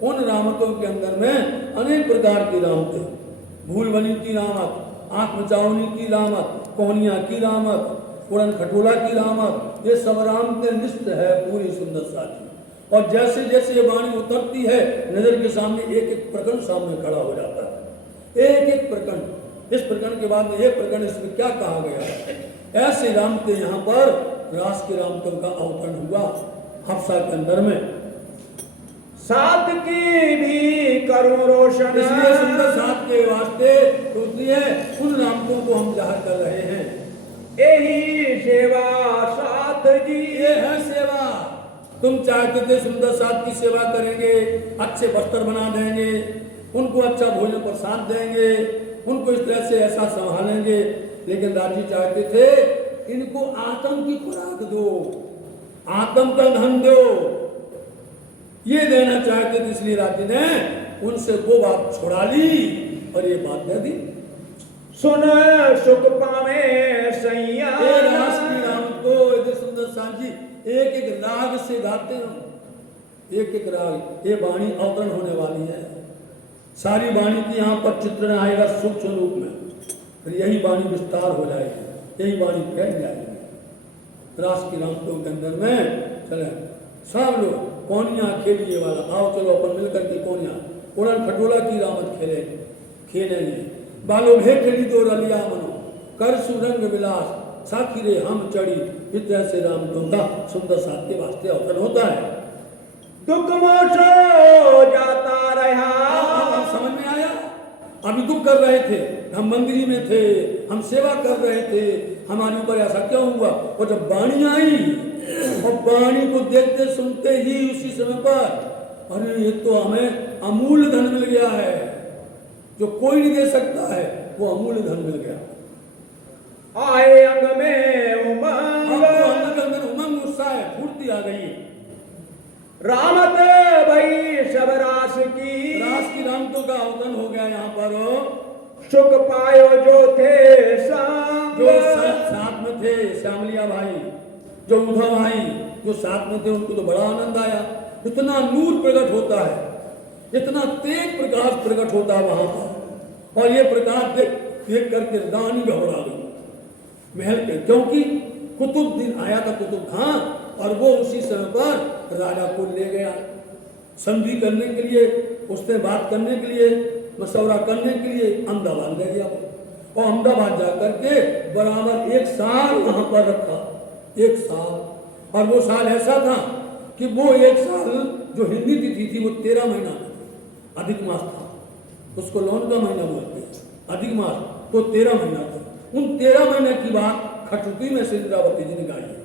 उन रामतों के अंदर में अनेक प्रकार की रामतें, भूल बनी की रामत, आंख मचावनी की रामत, कोहनिया की रामत, उड़न खटोला की रामत, ये सब रामतें लिस्ट है पूरी सुंदर साथी। और जैसे जैसे ये वाणी उतरती है नजर के सामने एक एक प्रकरण सामने खड़ा हो जाता है, एक एक प्रकरण। इस प्रकरण के बाद में ये प्रकरण इसमें क्या कहा गया है, ऐसे रामते यहाँ पर रास के रामतों का अवतरण हुआ हफ्सा के अंदर में। सात की भी करूं रोशन, इसलिए सुंदर सात के वास्ते इसलिए उन रामतों को हम जाहिर कर रहे हैं। यही सेवा साथ जी, ये है सेवा। तुम चाहते थे सुंदर साथ की सेवा करेंगे, अच्छे वस्त्र बना देंगे, उनको अच्छा भोजन प्रसाद देंगे, उनको इस तरह से ऐसा संभालेंगे, लेकिन राजी चाहते थे इनको आत्म की खुराक दो, आत्म का धन दो, ये देना चाहते थे। इसलिए राजी ने उनसे वो बात छुड़ा ली और ये बात दे दी। सुन सुख पावे सैया, रास की राम को इधर सुंदर साथ जी एक एक राग से गाते हैं, एक एक राग। ये वाणी अवतरण होने वाली है, सारी वाणी की यहाँ पर चित्रण आएगा सूक्ष्म रूप में, फिर यही वाणी विस्तार हो जाएगी, यही वाणी फैल जाएगी रास की रामतों के अंदर में। चले सब लोग कोनिया खेलिए वाला, आओ चलो अपन मिलकर के कोनिया उड़न खटोला की रामत खेलेंगे। बालो भे खेली दो रलिया मनो, कर सुरंग विलास, साथी रे हम चढ़ी। इस तरह से रामतों का सुंदर साथ के वास्ते अवतरण होता है। दुख मोचो जाता रहा, समझ में आया? अभी दुख कर रहे थे, हम मंदिरी में थे, हम सेवा कर रहे थे, हमारे ऊपर ऐसा क्यों हुआ? और जब वाणी आई और वाणी को देखते सुनते ही उसी समय पर अरे ये तो हमें अमूल्य धन मिल गया है, जो कोई नहीं दे सकता है, वो अमूल्य धन मिल गया। आए अंग में उमंग, अंग के अंदर उमंग उत्साह है, फूर्ति आ गई। रामत भई सब रास की रामतों का अवतरण हो गया यहाँ पर। सुख पायो जो थे संग, जो साथ में थे, श्यामलिया भाई, जो उद्धव भाई, जो साथ में थे, उनको तो बड़ा आनंद आया। इतना नूर प्रकट होता है, इतना तेज प्रकाश प्रकट होता है वहां पर, और ये प्रकाश देख करके रानी घबरा गई महल के, क्योंकि कुतुबुद्दीन आया था, कुतुब खां, और वो उसी समय पर राजा को ले गया संधि करने के लिए, उससे बात करने के लिए, मशवरा करने के लिए अहमदाबाद ले गया। और अहमदाबाद जाकर के बराबर 1 साल वहां पर रखा, 1 साल। और वो साल ऐसा था कि वो 1 साल जो हिंदी तिथि थी वो 13 महीना अधिक मास था, उसको लौन का महीना बोलते हैं, अधिक मास तो 13 महीना था। उन 13 महीने की बात खटुती में से इंद्रावती जी ने गाई है,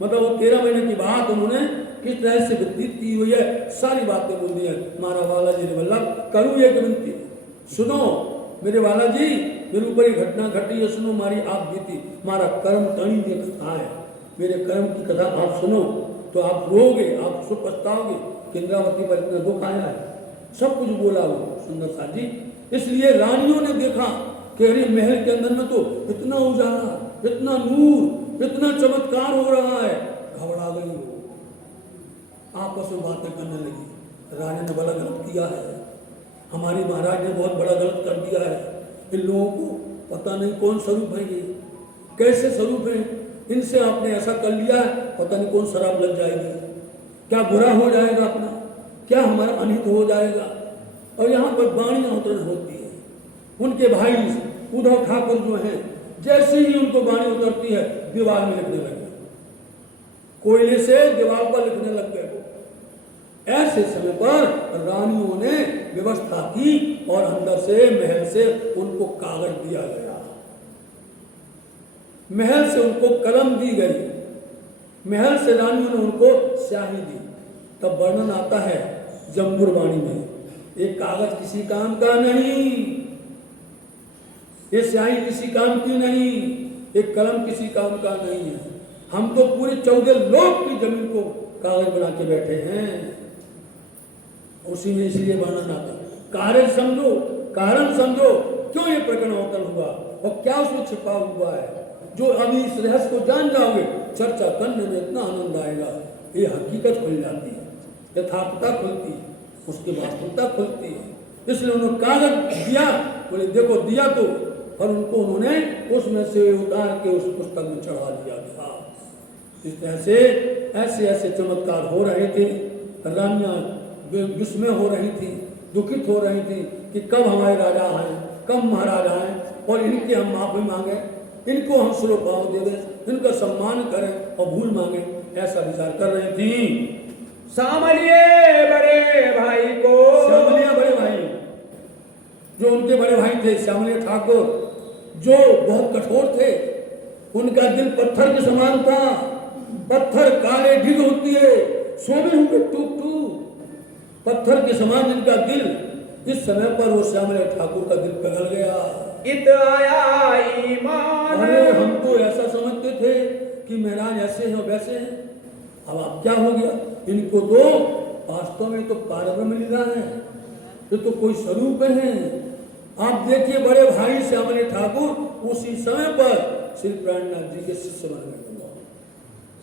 मतलब वो 13 महीने की बात उन्होंने किस तरह से व्यतीत की हुई है, सारी बातें बोल दी है। मारा वाला जी ने वल्लभ करूँ एक विनती, सुनो मेरे वाला जी, मेरे ऊपर ये घटना घटी है, सुनो मारी आप बीती, मारा कर्म तणी ये कथा है, मेरे कर्म की कथा आप सुनो तो आप रोगे, आप सुख पछताओगे कि इंद्रावती पर इतना दुख आया है। सब कुछ बोला वो सुंदर साथ जी। इसलिए रानियों ने देखा कि अरे महल के अंदर में तो इतना उजाला, इतना नूर, इतना चमत्कार हो रहा है, घबरा गई वो, आपस में बातें करने लगी। राजा ने बड़ा गलत किया है, हमारी महाराज ने बहुत बड़ा गलत कर दिया है, इन लोगों को पता नहीं कौन स्वरूप है, ये कैसे स्वरूप है, इनसे आपने ऐसा कर लिया है, पता नहीं कौन शराब लग जाएगी, क्या बुरा हो जाएगा अपना, क्या हमारा अनित हो जाएगा। और यहाँ पर वाणी अवतरण होती है। उनके भाई उद्धव ठाकुर जो हैं, जैसे ही उनको वाणी उतरती है दीवार में लिखने लगे, कोयले से दीवार पर लिखने लग गए। ऐसे समय पर रानियों ने व्यवस्था की और अंदर से महल से उनको कागज दिया गया, महल से उनको कलम दी गई, महल से रानियों ने उनको स्याही दी। तब वर्णन आता है जम्बूर वाणी में, एक कागज किसी काम का नहीं, ये स्याही किसी काम की नहीं, एक कलम किसी काम का नहीं है, हम तो पूरे 14 लोक की जमीन को कागज बना के बैठे हैं। उसी में इसलिए वर्णन आता है, कारण समझो, कारण समझो क्यों ये प्रकरण अवतरण हुआ और क्या उसमें छिपा हुआ है। जो अभी इस रहस्य को जान जाओगे, चर्चा करने में इतना आनंद आएगा, ये हकीकत खुल जाती है, यथार्थता खुलती है। उसकी वास्तविकता खुलती है। इसलिए उन्होंने कागज दिया, बोले देखो दिया तो, और उनको उन्होंने उसमें से उतार के उस पुस्तक में चढ़ा दिया था। इस तरह से ऐसे ऐसे चमत्कार हो रहे थे। रानियां विस्मय हो रही थी, दुखित हो रही थी कि कब हमारे राजा आए, कब महाराजा आए, और इनके हम माफी मांगे, इनको हम सुरभाव दे दें, इनका सम्मान करें और भूल मांगे, ऐसा विचार कर रही थी। सामलिए बड़े भाई को, श्यामलिया बड़े भाई, जो उनके बड़े भाई थे श्यामलिया ठाकुर, जो बहुत कठोर थे, उनका दिल पत्थर के समान था। पत्थर काले ढिग होती है, सोने होंगे टूक टूक, पत्थर के समान इनका दिल। इस समय पर वो श्यामलिया ठाकुर का दिल पिघल गया। इत आया ईमान, अरे हम तो ऐसा समझते थे कि महाराज ऐसे हैं वैसे हैं, अब क्या हो गया? इनको तो वास्तव में तो पारब्रह्म लीला है, ये तो कोई स्वरूप है। आप देखिए बड़े भाई श्यामलिया ठाकुर उसी समय पर श्री प्राणनाथ जी के शिष्य बन गए।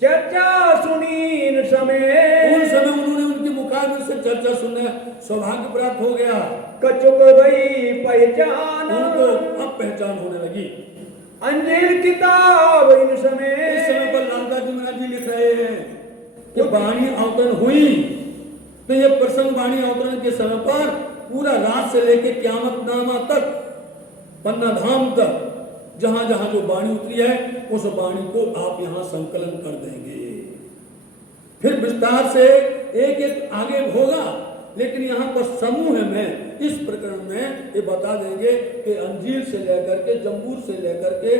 चर्चा सुनी समय, उन समय उन्होंने उनके मुखारबिंद से चर्चा सुनने सौभाग्य प्राप्त हो गया। कचुक गई पहचान, उनको अब पहचान होने लगी। अंजीर किताब इन समय, इस समय पर लालदास जी महाराज जी लिख रहे हैं कि वाणी अवतरण हुई, तो ये प्रसंग वाणी अवतरण के समय पर पूरा रात से लेके क़यामत नामा तक, पन्ना धाम तक, जहां जहां जो वाणी उतरी है उस वाणी को आप यहां संकलन कर देंगे। फिर विस्तार से एक एक आगे होगा, लेकिन यहाँ पर समूह में इस प्रकरण में ये बता देंगे कि अंजीर से लेकर के, जम्बूर से लेकर के,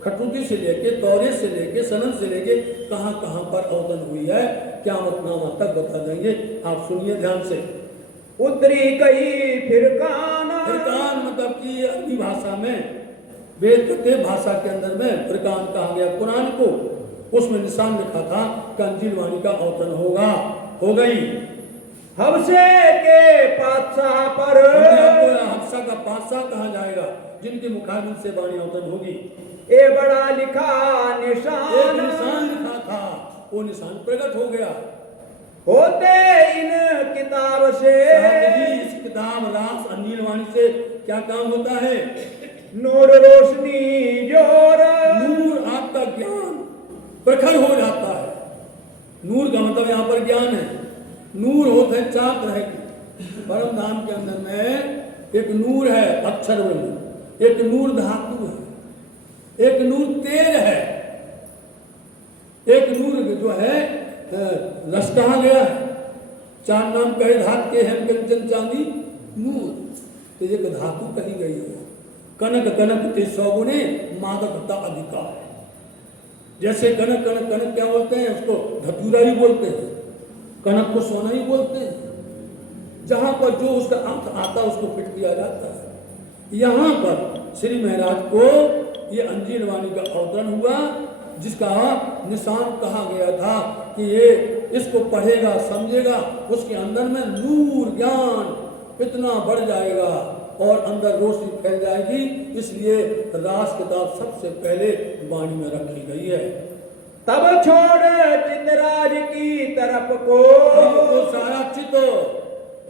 खटुती से लेके, तौरे से लेके, सनन से लेके कहाँ कहाँ पर अवतरण हुई है, क़यामत नामा तक बता देंगे। आप सुनिए ध्यान से। उतरी गई फिर कान मतलब कि अरबी भाषा में, वेद के भाषा के अंदर में फिरकान कहा गया कुरान को, उसमें निशान लिखा था कि अंजीर वाणी का अवतरण होगा, हो गई। हबसे के पातशाह पर, हबसा का पातशाह कहा जाएगा जिनके मुखारबिंद से वाणी अवतरण होगी। ए बड़ा लिखा निशान, एक निशान लिखा था, वो निशान प्रकट हो गया। होते इन किताब से, इस किताब रास अंजीर वाणी से क्या काम होता है? नूर रोशनी जोर, नूर आपका ज्ञान प्रखर हो जाता है। नूर का मतलब यहाँ पर ज्ञान है। नूर होते हैं चार तरह के। परम धाम के अंदर में एक नूर है अक्षर वर्ण, एक नूर धातु है, एक नूर तेज है, एक नूर जो है रस कहा गया है। चार नाम कहे धात के हैं कंचन चांदी नूर, तो एक धातु कही गई है। कनक कनक ते सौगुने मादकता अधिकार, जैसे कनक कनक कनक क्या बोलते हैं, उसको धतूरा ही बोलते हैं, कनक को सोना ही बोलते हैं। जहां पर जो उसका अर्थ आता है उसको फिट किया जाता है। यहाँ पर श्री महाराज को ये अंजीर वाणी का अवतरण हुआ, जिसका निशान कहा गया था कि ये इसको पढ़ेगा समझेगा, उसके अंदर में नूर ज्ञान इतना बढ़ जाएगा और अंदर रोशनी फैल जाएगी। इसलिए रास किताब सबसे पहले वाणी में रखी गई है। तब छोड़ चितराज की तरफ को, तो सारा चित्त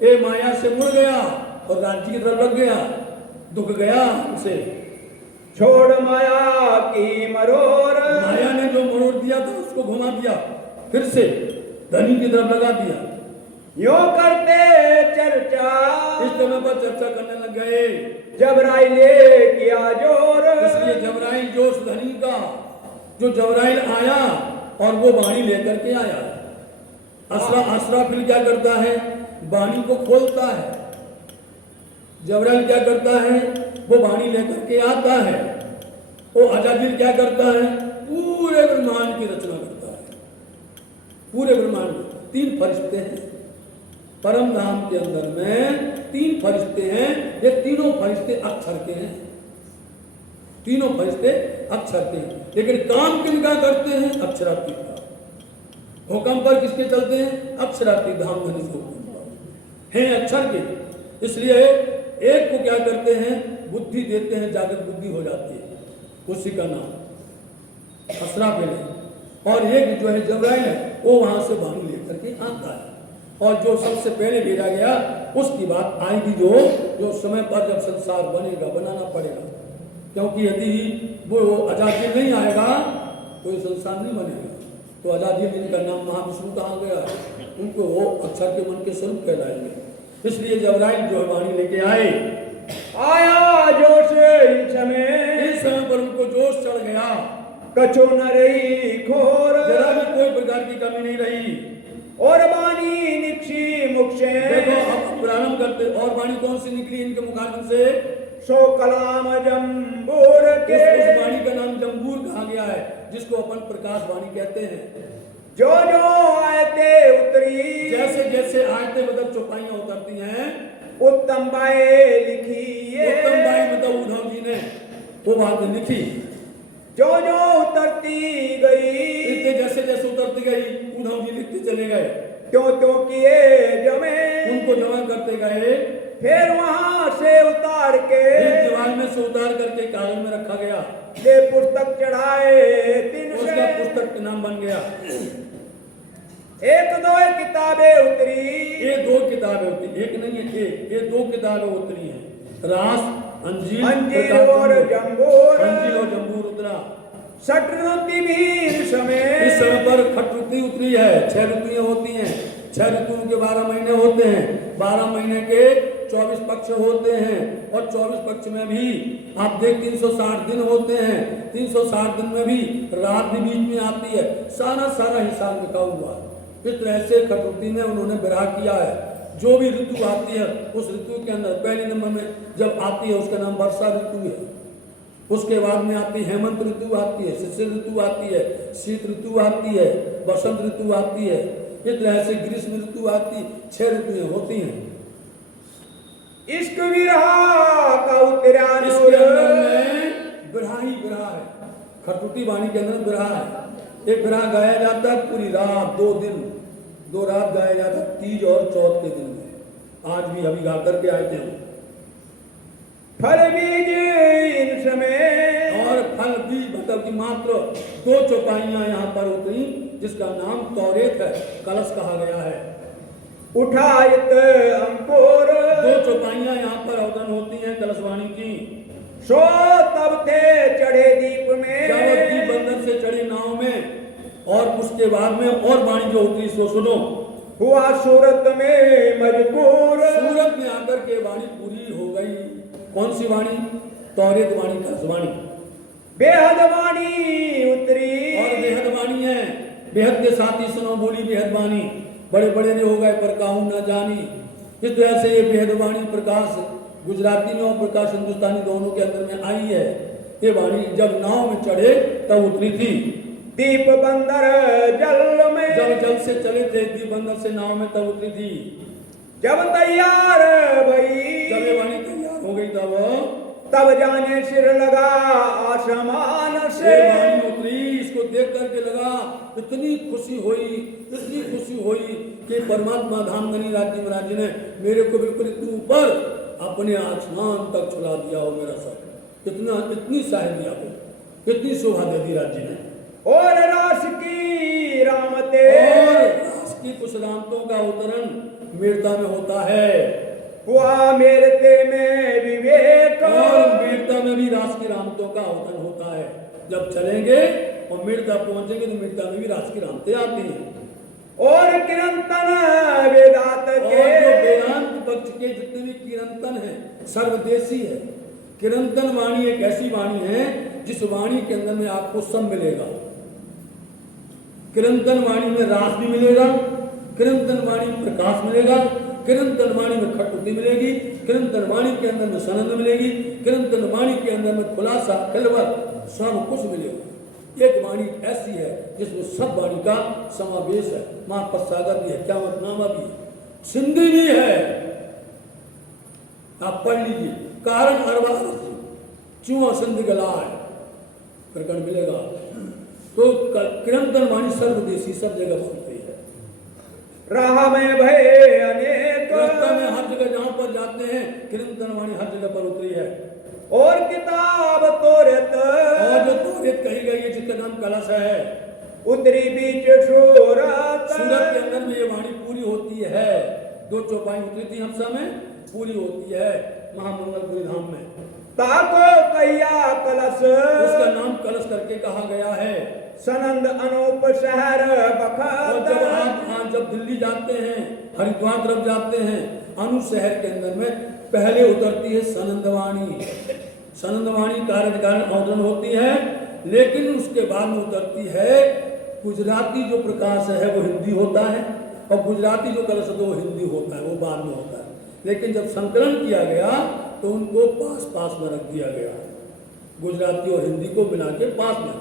ए माया से मुड़ गया और राज्य की तरफ लग गया, दुख गया उसे। छोड़ माया की मरोर, माया ने जो मरोड़ दिया था उसको घुमा दिया, फिर से धनी की तरफ लगा दिया। यो करते चर्चा, इस समय पर चर्चा करने लग गए। जबराइल किया जोर, इसलिए जबराइल जोश धनी का, जो जबराइल आया और वो वाणी लेकर के आया। असराफिल क्या करता है? वाणी को खोलता है। जबराइल क्या करता है? वो वाणी लेकर के आता है। वो अजादिल क्या करता है? पूरे ब्रह्मांड की रचना करता है। पूरे ब्रह्मांड में तीन फरिश्ते हैं। परम धाम के अंदर में तीन फरिश्ते हैं। ये तीनों फरिश्ते अक्षर के हैं। तीनों फरिश्ते अक्षर के हैं, लेकिन काम किनका करते हैं? अक्षरातीत का। हुक्म पर किसके चलते हैं? अक्षरातीत धाम धनी हैं अक्षर के। इसलिए एक को क्या करते हैं? बुद्धि देते हैं, जागृत बुद्धि हो जाती है, उसी का नाम असराफिल है। और एक जो है जबराइल है, वो वहां से वाणी लेकर के आता है और जो सबसे पहले भेजा गया उसकी बात आएगी, जो समय पर जब संसार बनेगा, बनाना पड़ेगा। क्योंकि यदि वो अजादिल नहीं आएगा तो ये संसार नहीं बनेगा। तो अजादिल जिनका नाम महाविष्णु कहा गया, उनको वो अक्षर के मन के स्वरूप कहलाएंगे। इसलिए जबराइल जो वाणी लेके आए, आया जोश इस समय पर उनको जोश चढ़ गया, कछु न रही घोर, जरा भी कोई प्रकार की कमी नहीं रही। और वाणी निक्षी मुख से, देखो अब प्रारंभ करते, और वाणी कौन सी निकली इनके मुखारविंद से? सो कलाम जम्बूर के, उस वाणी का नाम जम्बूर कहा गया है, जिसको अपन प्रकाश वाणी कहते हैं। जो जो आयते उतरी, जैसे जैसे आयतें मतलब चौपाइयां उतरती हैं, उत्तम बाई लिखी, उत्तम बाई मतलब उद्धव जी ने वो बात लिखी। जो जो उतरती गई, जैसे जैसे उतरती गई उद्धव जी लिखते चले गए, त्यों त्यों किए जमे, उनको जमा करते गए। फिर वहां से उतार के दीवार में से उतार करके कागज में रखा गया, ये पुस्तक चढ़ाए तीन से, उसका पुस्तक का नाम बन गया। एक दो किताबें उतरी, ये दो किताबें उतरी, एक नहीं है एक, ये दो किताबें उतरी हैं, रास, अंजीर और जम्बूर, अंजीर और जम्बूर उतरा। षटऋतु भी समय, इस समय पर खट ऋतु उतरी है। 6 ऋतुएं होती हैं, 6 ऋतुओं के 12 महीने होते हैं, 12 महीने के 24 पक्ष होते हैं, और 24 पक्ष में भी आप देख 360 दिन होते हैं। 360 दिन में भी रात भी बीच में आती है, सारा हिसाब लिखा हुआ है। इस तरह से खटुती में उन्होंने विराह किया है। जो भी ऋतु आती है उस ऋतु के अंदर पहले नंबर में जब आती है उसका नाम वर्षा ऋतु है, उसके बाद में आती है हेमंत ऋतु आती है, शिशिर ऋतु आती है, शीत ऋतु आती है, बसंत ऋतु आती है, इस तरह से ग्रीष्म ऋतु आती, 6 ऋतुएं होती हैं। इश्क विरहा का उतरा, इसके अंदर में विरहा ही विरहा है। खटुटी वाणी के अंदर विरहा है। एक विरहा गाया जाता है पूरी रात, 2 दिन 2 रात गाया जाता है, तीज और चौथ के दिन में। आज भी अभी गा करके आए थे हम। फल बीज इन समय, और फल बीज मतलब कि मात्र 2 चौपाइयां यहाँ पर उतरी, जिसका नाम तौरेत है, कलश कहा गया है। उठायत अंकुर, 2 चौपाइयां यहाँ पर अवतरण होती हैं कलशवाणी की। सो तब थे चढ़े दीप में, जब दीप बंधन से चढ़े नाव में, और उसके बाद में और वाणी जो उतरी सो सुनो। हुआ सूरत में मजबूर, सूरत में आकर के वाणी पूरी हो गई। कौन सी वाणी? तौरेत वाणी, कलशवाणी। बेहद वाणी उतरी, और बेहद वाणी है, बेहद के साथ ही सुनो बोली बेहद वाणी। बड़े बड़े ने हो गए पर काहू न जानी। इस तरह से ये बेहद वाणी प्रकाश गुजराती में और प्रकाश हिंदुस्तानी दोनों के अंदर में आई है। ये वाणी जब नाव में चढ़े तब उतरी थी। दीप बंदर जल में, जब जल से चले थे दीप बंदर से नाव में तब उतरी थी। जब तैयार भई, जब ये वाणी तैयार हो गई तब जाने सिर लगा आसमान से। वाणी उतरी, इसको देख करके लगा इतनी खुशी हुई कि परमात्मा धाम गनी राज्य महाराज जी ने मेरे को बिल्कुल इतने ऊपर अपने आसमान तक छुड़ा दिया हो मेरा सर। इतनी साहिब दिया हो, इतनी शोभा दे दी राज्य ने। और रास की रामते, और रास की कुछ रामतों का अवतरण मीरता में होता है। हुआ मेरते में विवेक, और मीरता में भी रास की रामतों का अवतरण होता है। जब चलेंगे और मीरता पहुंचेंगे तो मीरता में भी रास की रामतें आती हैं। और किरंतन वेदांत के, और जो वेदांत पक्ष के जितने भी किरंतन हैं सर्वदेशी है। किरंतन वाणी एक ऐसी वाणी है जिस वाणी के अंदर में आपको सब मिलेगा। किरंतन वाणी में रास भी मिलेगा, किरंतन वाणी में प्रकाश मिलेगा, किरंतन वाणी में खटुती मिलेगी, किरंतन वाणी के अंदर में सनंद मिलेगी, किरंतन वाणी के अंदर में खुलासा खिलवत सब कुछ मिलेगा। एक वाणी ऐसी है जिसमें सब वाणी का समावेश है। महाप्रसागर भी है, क्यामतनामा भी है, सिंधी भी है। आप पढ़ लीजिए, कारण अरबा चुआ सिंध गलाय प्रकरण मिलेगा। तो किरंतन वाणी सर्वदेशी सब जगह बोलती है। राह में भय अनेक, रास्ता में हर जगह जहां पर जाते हैं किरंतन वाणी हर जगह पर उतरी है। और किताब तोरत, और जो तोरेत कही गई है जिसका नाम कलश है, उतरी बीच सूरत, सूरत के अंदर में ये वाणी पूरी होती है। 2 चौपाई उतरी थी हंसा में, पूरी होती है महामंगलपुरी धाम में। ताको कैया कलश उसका नाम कलश करके कहा गया है। सनंद अनूप शहर और बखत। जब दिल्ली जाते हैं, हरिद्वार तरफ जाते हैं, अनु शहर के अंदर में पहले उतरती है सनंदवाणी। सनंदवाणी कार्यकारण अवतरण होती है, लेकिन उसके बाद में उतरती है गुजराती जो प्रकाश है वो हिंदी होता है, और गुजराती जो कलश है वो हिंदी होता है, वो बाद में होता है। लेकिन जब संकलन किया गया तो उनको पास पास में रख दिया गया, गुजराती और हिंदी को मिला के पास में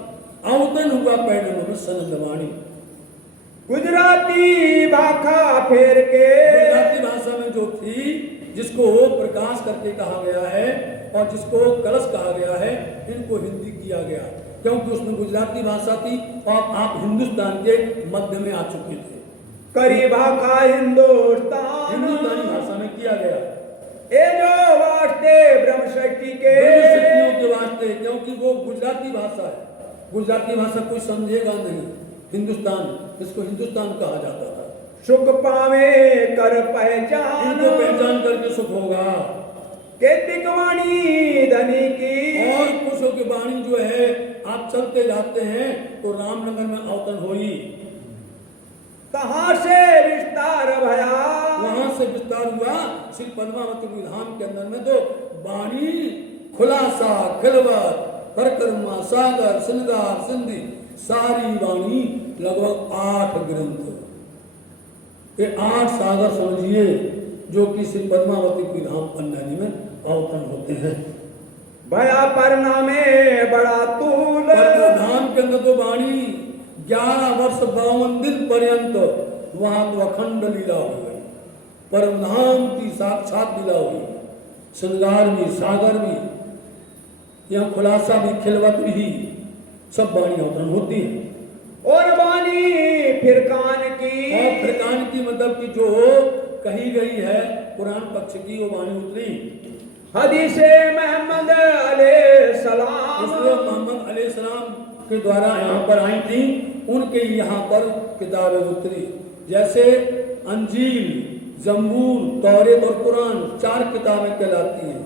अवतरण हुआ पहले में सनंदवाणी। गुजराती भाखा फेर के। गुजराती भाषा में जो थी, जिसको प्रकाश करके कहा गया है और जिसको कलश कहा गया है, इनको हिंदी किया गया, क्योंकि उसमें गुजराती भाषा थी और आप हिंदुस्तान के मध्य में आ चुके थे। करी भाखा हिंदुस्तानी भाषा में किया गया। ए जो वास्ते ब्रह्मशक्ति के। ब्रह्मशक्तियों के वास्ते, क्योंकि वो गुजराती भाषा है, गुजराती भाषा कोई समझेगा नहीं। हिंदुस्तान, इसको हिंदुस्तान कहा जाता था। सुख पावे कर पहचान। इनको पहचान करके सुख होगा। केतिक वाणी धनी की। और कुशों की वाणी जो है, आप चलते जाते हैं तो रामनगर में अवतरण हुई, कहां से विस्तार भया। वहां से विस्तार हुआ श्री पद्मावती धाम के अंदर में। तो वाणी, खुलासा, खिलवत, परिक्रमा, सागर, श्रृंगार, सिंधी, सारी वाणी लगभग 8 ग्रंथ, ये 8 सागर समझिए जो कि श्री पद्मावती की धाम पन्ना जी में अवतरण होते हैं। भया परनामे बड़ा तूल। धाम के अंदर तो वाणी 11 वर्ष 52 दिन पर्यंत वहां तो अखंड लीला हो गई, परमधाम की साक्षात लीला हुई, श्रृंगार भी, सागर भी, यहाँ खुलासा भी, खिलवत भी, सब वाणी अवतरण होती है। और वाणी फिरकान की। और फिरकान की मतलब की जो कही गई है कुरान पक्ष की, वो वाणी उतरी हदीसे मोहम्मद अलैहिस्सलाम। इसलिए मोहम्मद अलैहिस्सलाम के द्वारा यहाँ पर आई थी, उनके यहाँ पर किताबें उतरी। जैसे अंजील, जंबूर, तौरेत और कुरान 4 किताबें कहलाती हैं।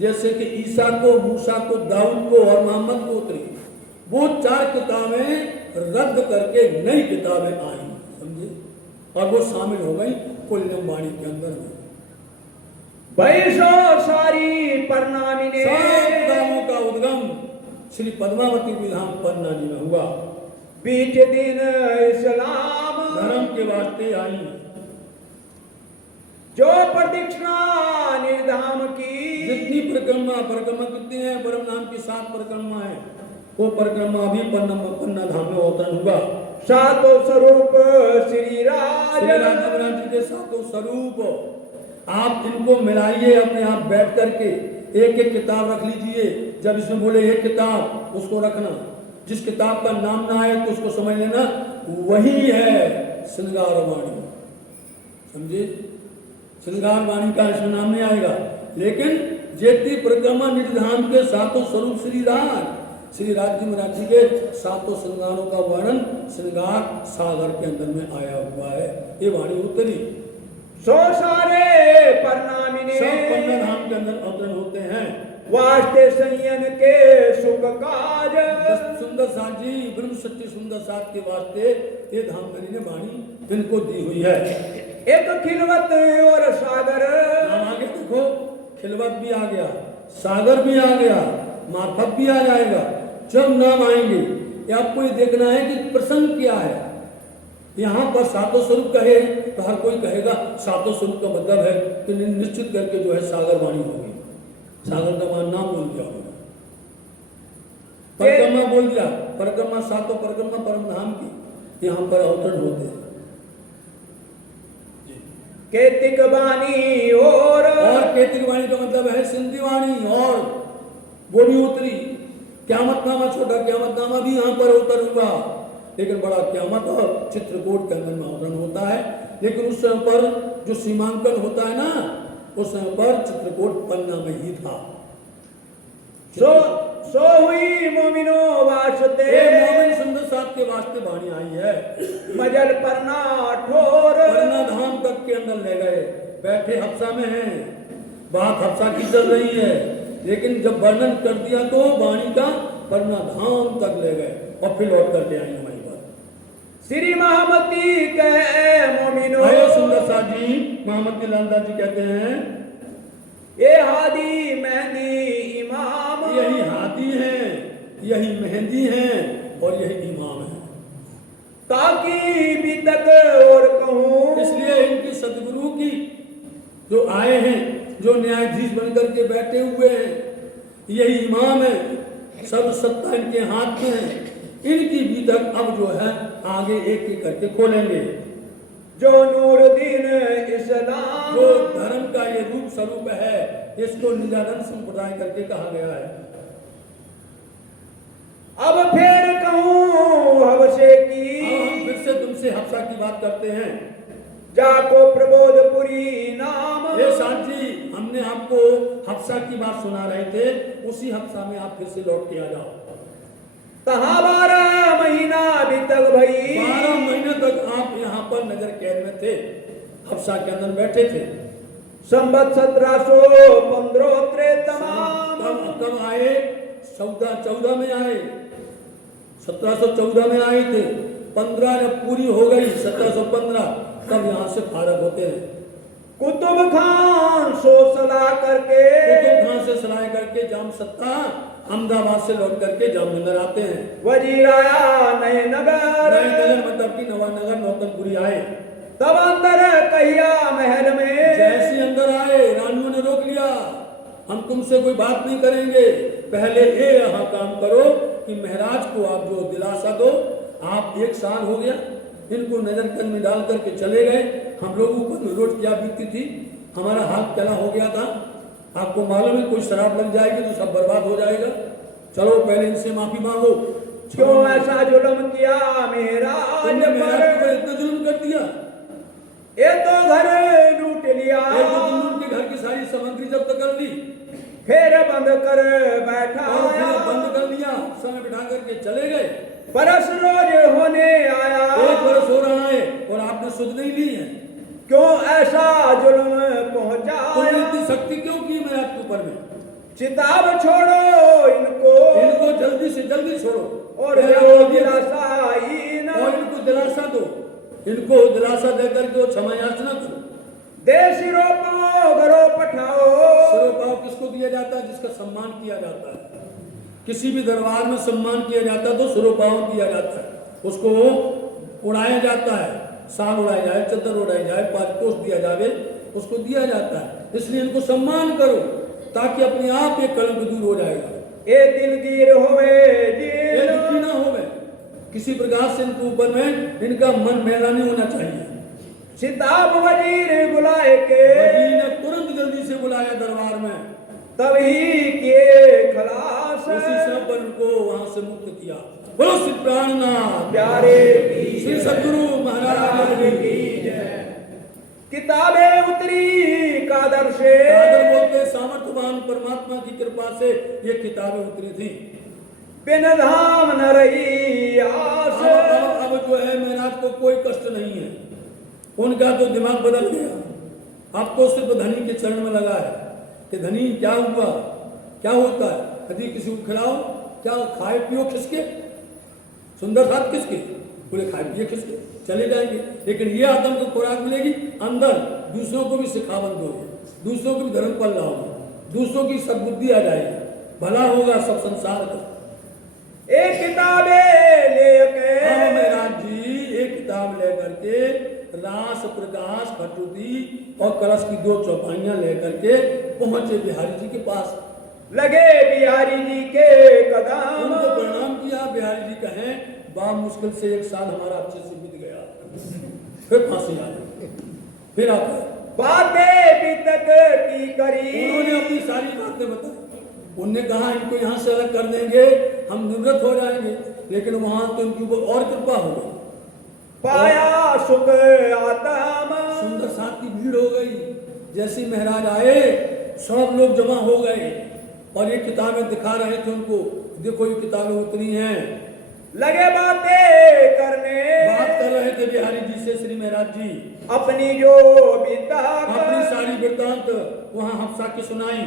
जैसे कि ईसा को, मूसा को, दाऊद को और मोहम्मद को उतरी, वो 4 किताबें रद्द करके नई किताबें आई, समझे, और वो शामिल हो गई कुल्लम वाणी के अंदर में। बैसो सारी परनामिने। सब धामों का उद्गम श्री पद्मावती विधाम पन्ना जी में हुआ। बीच दिन इस्लाम धर्म के वास्ते आई, जो प्रदक्षिणा निर्धाम की। जितनी परिक्रमा कितनी है, परम नाम की 7 परिक्रमा है, वो परिक्रमा भी पन्ना धाम में अवतरण हुआ। 7 स्वरूप श्री राज जी के 7 स्वरूप, आप इनको मिलाइए अपने आप बैठ करके, एक एक किताब रख लीजिए। जब इसमें बोले एक किताब, उसको रखना, जिस किताब का नाम ना आए तो उसको समझ लेना वही है श्रृंगार वाणी, समझे। श्रृंगार वाणी का इसमें नाम नहीं आएगा, लेकिन जेती परिक्रमा निज धाम के 7 स्वरूप श्री राज्य महाराज जी के 7 श्रृंगारों का वर्णन श्रृंगार सागर के अंदर में आया हुआ है। ये वाणी उतरी। सो सारे परनामिने। सब पन्ना धाम के अंदर अवतरण होते हैं। वास्ते संयन के सुख काज। सुंदर साथ जी, ब्रह्म सत्य सुंदर साथ के वास्ते ये धामधनी ने वाणी इनको दी हुई है। एक खिलवत और सागर। नाम आगे देखो, खिलवत भी आ गया, सागर भी आ गया, मार्फत भी आ जाएगा। जब नाम आएंगे ये आपको ये देखना है कि प्रसंग क्या है। यहाँ पर 7 स्वरूप कहे तो हर कोई कहेगा 7 स्वरूप का मतलब है कि निश्चित करके जो है सागर वाणी होगी। सागर का मान नाम बोल दिया होगा, परिक्रमा बोल दिया, परिक्रमा 7 परिक्रमा परम धाम की यहाँ पर अवतरण होते हैं। केतिक वाणी और केतिक वाणी का मतलब है सिंधी वाणी, और वो भी उतरी। क्यामतनामा, छोटा क्यामतनामा भी यहाँ पर अवतरण हुआ, लेकिन बड़ा क्यामत और चित्रकूट के अंदर में अवतरण होता है। लेकिन उस समय पर जो सीमांकन होता है ना, उस समय पर चित्रकूट पन्ना में ही था। सो हुई मोमिनो वास्ते। मोमिन सुंदर साथ के वास्ते वाणी आई है। मजल परना ठोर। पन्ना धाम तक के अंदर ले गए, बैठे हफ्सा में हैं, बात हफ्सा की चल रही है, लेकिन जब वर्णन कर दिया तो वाणी का वरना धाम तक ले गए और फिर लौट करके आई हमारी बात। श्री महामती के मोमिनो, आयो सुंदर सा जी महामती लालदास जी कहते हैं, ये हादी मेहंदी इमाम, यही हादी है, यही मेहंदी है और यही इमाम है। ताकि भी तक और कहूं, इसलिए इनकी सदगुरु की जो आए हैं, जो न्यायाधीश बनकर के बैठे हुए हैं, यही इमाम है, सब सत्ता इनके हाथ में है। इनकी भी तक अब जो है आगे एक एक करके खोलेंगे। जो नूरुद्दीन इस्लाम, जो धर्म का ये रूप स्वरूप है, इसको निजानंद संप्रदाय करके कहा गया है। अब फिर कहूं हवसे की, अब हम फिर से तुमसे हफ्सा की बात करते हैं। जाको प्रबोधपुरी नाम, ये साथ जी हमने आपको हफ्सा की बात सुना रहे थे, उसी हफ्सा में आप फिर से लौट के आ जाओ। तहाँ 12 महीना अभी तक भई, 12 महीने तक आप यहाँ पर नगर कैद में थे, हफ्सा के अंदर बैठे थे। संवत 1715 तमाम, कब आए? 1414 में आए, 1714 में आए थे। 15 जब पूरी हो गई 1715, तब यहाँ से फारग होते हैं। कुतुब खान सो सलाह करके, कुतुब खान से सलाह करके जाम सत्ता अहमदाबाद से लौट करके जामनगर आते हैं। वजीर आया नए नगर, मतलब कि नवानगर नौतनपुरी आए। तब अंदर कहिया महल में, जैसे अंदर आए रानियों ने रोक लिया, हम तुमसे कोई बात नहीं करेंगे, पहले ये यहाँ काम करो कि महाराज को आप जो दिलासा दो। आप 1 साल हो गया, इनको नजर कन में डाल करके चले गए। हम लोगों को रोज क्या बीतती थी, हमारा हाथ क्या हो गया था, आपको मालूम है। कोई शराब लग जाएगी तो सब बर्बाद हो जाएगा। चलो पहले इनसे माफी मांगो। क्यों ऐसा जुल्म किया मेरा, तुमने महाराज को इतना जुल्म कर दिया, ये तो घर लूट लिया, उनके घर की सारी सामग्री जब्त कर ली, फिर बंद कर बैठा, और फिर बंद कर लिया, समय बिठा करके चले गए। बरस रोज होने आया, 1 बरस हो रहा है और आपने सुध नहीं ली है। क्यों ऐसा जुल्म पहुंचा, तुमने इतनी शक्ति क्यों की मेरे आपके ऊपर में? चिताब छोड़ो इनको जल्दी से जल्दी छोड़ो और दिलासा और इनको दिलासा दो, इनको दिलासा देकर के क्षमा याचना करो। देश सिरोपाओ घरो पठाओ, सिरोपाओ किसको दिया जाता है? जिसका सम्मान किया जाता है। किसी भी दरबार में सम्मान किया जाता है तो सिरोपाओ दिया जाता है, उसको उड़ाया जाता है, साल उड़ाया जाए, चद्दर उड़ाई जाए, पारितोष दिया जाए, उसको दिया जाता है। इसलिए इनको सम्मान करो ताकि अपने आप ये कलंक दूर हो जाएगा। ए दिलगीर होवे ये दुखी ना होवे, किसी प्रकार से इनके ऊपर में इनका मन मैला नहीं होना चाहिए। सिताब वजीर बुलाए के, वजीर ने तुरंत जल्दी से बुलाया दरबार में, तभी किए खलास, उसी समय पर उनको वहां से मुक्त किया। बोलो श्री प्राणनाथ प्यारे श्री सद्गुरु महाराज की जय। किताबें उतरी कादर से, कादर बोलते सामर्थ्यवान परमात्मा की कृपा से ये किताबें उतरी थी। बिन धाम न रही आस, अब जो है महाराज को कोई कष्ट नहीं है, उनका तो दिमाग बदल गया। अब तो सिर्फ धनी के चरण में लगा है कि धनी क्या हुआ, क्या होता है, यदि किसी को खिलाओ, क्या खाए पियो खिसके, सुंदर साथ किसके, बोले खाए पिए खिसके चले जाएंगे। लेकिन ये आदम को खुराक मिलेगी अंदर, दूसरों को भी सिखावन दोगे, दूसरों को भी धर्म पर लाओगे, दूसरों की सद्बुद्धि आ जाएगी, भला होगा सब संसार का। एक किताबें लेके, महाराज जी एक किताब लेकर के रास प्रकाश खटुती और कलश की 2 चौपाइयां लेकर के पहुंचे बिहारी जी के पास। लगे बिहारी जी के कदम, उनको प्रणाम किया। बिहारी जी कहें बड़ा मुश्किल से 1 साल हमारा अच्छे से बीत गया, फिर फांसी आ गई, फिर आप बातें भी तक की करी, उन्होंने अपनी सारी बातें बताई। उनने कहा इनको यहाँ से अलग कर देंगे, हम निवृत्त हो जाएंगे, लेकिन वहां तो इनकी ऊपर और कृपा हो गई। पाया सुख आत्मा, सुंदर साथ की भीड़ हो गई। जैसे महाराज आए सब लोग जमा हो गए और ये किताबें दिखा रहे थे उनको, देखो ये किताबें उतरी हैं। लगे बातें करने, बात कर रहे थे बिहारी जी से श्री महाराज जी, अपनी जो बिता अपनी सारी वृत्तांत वहां हफ्सा की सुनाई।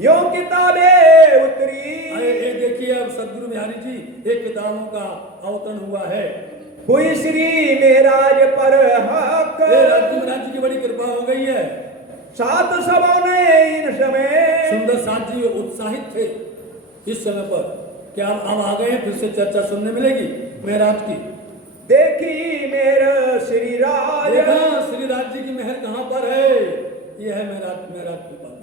यो किताबें उतरी। ये देखिए अब सदगुरु बिहारी जी एक किताबों का अवतरण हुआ है। हुई श्री महाराज पर हक। राज्य महाराज जी की बड़ी कृपा हो गई है। सात सबों ने इन समय सुंदर साथ जी उत्साहित थे इस समय पर। क्या अब आ गए फिर से चर्चा सुनने मिलेगी महाराज की। देखी मेरा श्री राज। देखा श्री राज जी की मेहर कहाँ पर है। ये है महाराज की बात।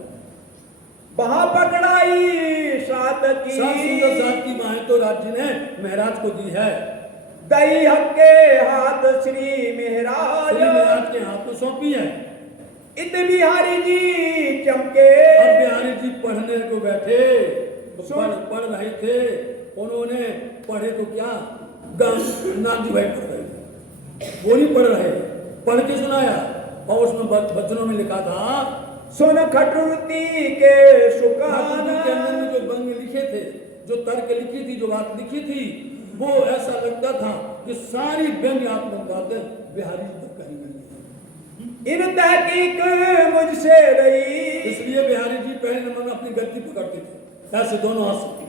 वहां पकड़ाई सात की। सुंदर साथ की बाहें तो राज जी ने महाराज को दी है। दई हक के हाथ श्री महाराज। महाराज के हाथ में सौंपी है। इत बिहारी जी चमके। अब बिहारी जी पढ़ने को बैठे, पढ़ रहे थे। उन्होंने पढ़े तो क्या, नाथ जी भाई पढ़ रहे थे, वो नहीं पढ़ रहे, पढ़ के सुनाया। और उसमें वचनों में लिखा था, सुन खटुती के सुकान। के अंदर में जो बंग लिखे थे, जो तर्क लिखी थी, जो बात लिखी थी, वो ऐसा लगता था कि सारी व्यंग्यात्मक बातें बिहारी जी तक कही गई। इन तहकीक मुझसे रही। इसलिए बिहारी जी पहले नंबर में अपनी गलती पकड़ते थे, ऐसे दोनों हाथ से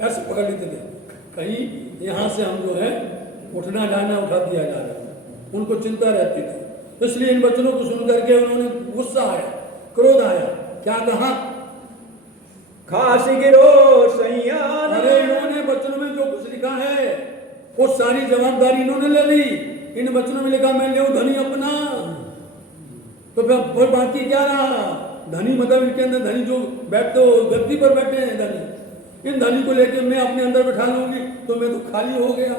ऐसे पकड़ लेते थे। कहीं यहाँ से हम जो है उठना जाना उठा दिया जा रहा है, उनको चिंता रहती थी। इसलिए इन बच्चों को सुन करके उन्होंने गुस्सा आया, क्रोध आया। क्या कहा, खास गिरो सैयान। अरे इन्होंने वचनों में जो कुछ लिखा है वो सारी जवाबदारी इन्होंने ले ली। इन वचनों में लिखा मैं ले धनी अपना, तो फिर बाकी क्या रहा। धनी मतलब इनके अंदर धनी जो बैठते हो गद्दी पर बैठे हैं धनी, इन धनी को लेकर मैं अपने अंदर बैठा लूंगी तो मैं तो खाली हो गया।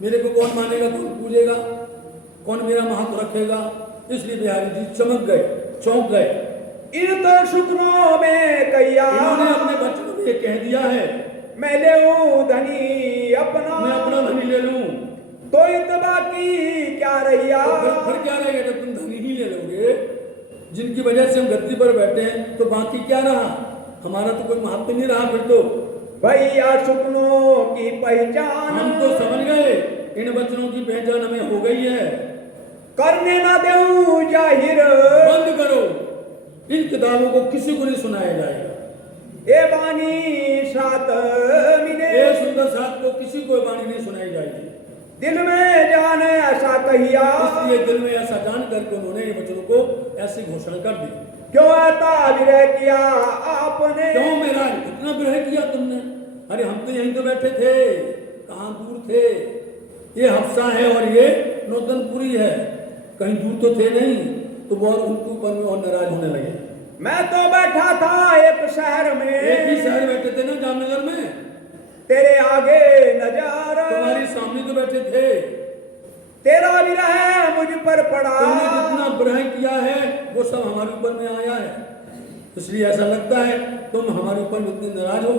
मेरे को कौन मानेगा, कौन पूजेगा, कौन मेरा महत्व रखेगा। इसलिए बिहारी जी चमक गए, चौंक गए। इन तो शुक्रों में कैया। इन्होंने अपने बच्चों को ये कह दिया है, मैं ले धनी अपना। मैं अपना धनी ले लूं तो इतबा की क्या रहिया। तो फिर क्या रहेगा जब तुम धनी ही ले लोगे, जिनकी वजह से हम गद्दी पर बैठे हैं, तो बाकी क्या रहा, हमारा तो कोई महत्व नहीं रहा। फिर तो भैया सुपनों की पहचान। हम तो समझ गए इन बच्चों की पहचान हमें हो गई है। करने ना देऊं जाहिर। बंद करो, इन किताबों को किसी को नहीं सुनाया जाएगा। ए बानी सात मिले। ए सुंदर साथ को किसी को बाणी नहीं सुनाई जाएगी। दिल में जान ऐसा कहिया। इसलिए दिल में ऐसा जान करके उन्होंने इन बच्चों को ऐसी घोषणा कर दी। क्यों ऐसा विरह किया आपने। क्यों मेरा इतना विरह किया तुमने। अरे हम तो यहीं तो बैठे थे, कहाँ दूर थे। ये हफ्सा है और ये नौतनपुरी है, कहीं दूर तो थे नहीं। तो वो उनके ऊपर में और नाराज होने लगे। मैं तो बैठा था एक शहर में। एक ही शहर बैठे थे ना, जामनगर में। तेरे आगे नजर। तुम्हारे सामने तो बैठे थे। तेरा विरह मुझ पर पड़ा। तुमने जितना विरह किया है वो सब हमारे ऊपर में आया है। इसलिए ऐसा लगता है तुम हमारे ऊपर में इतने नाराज हो।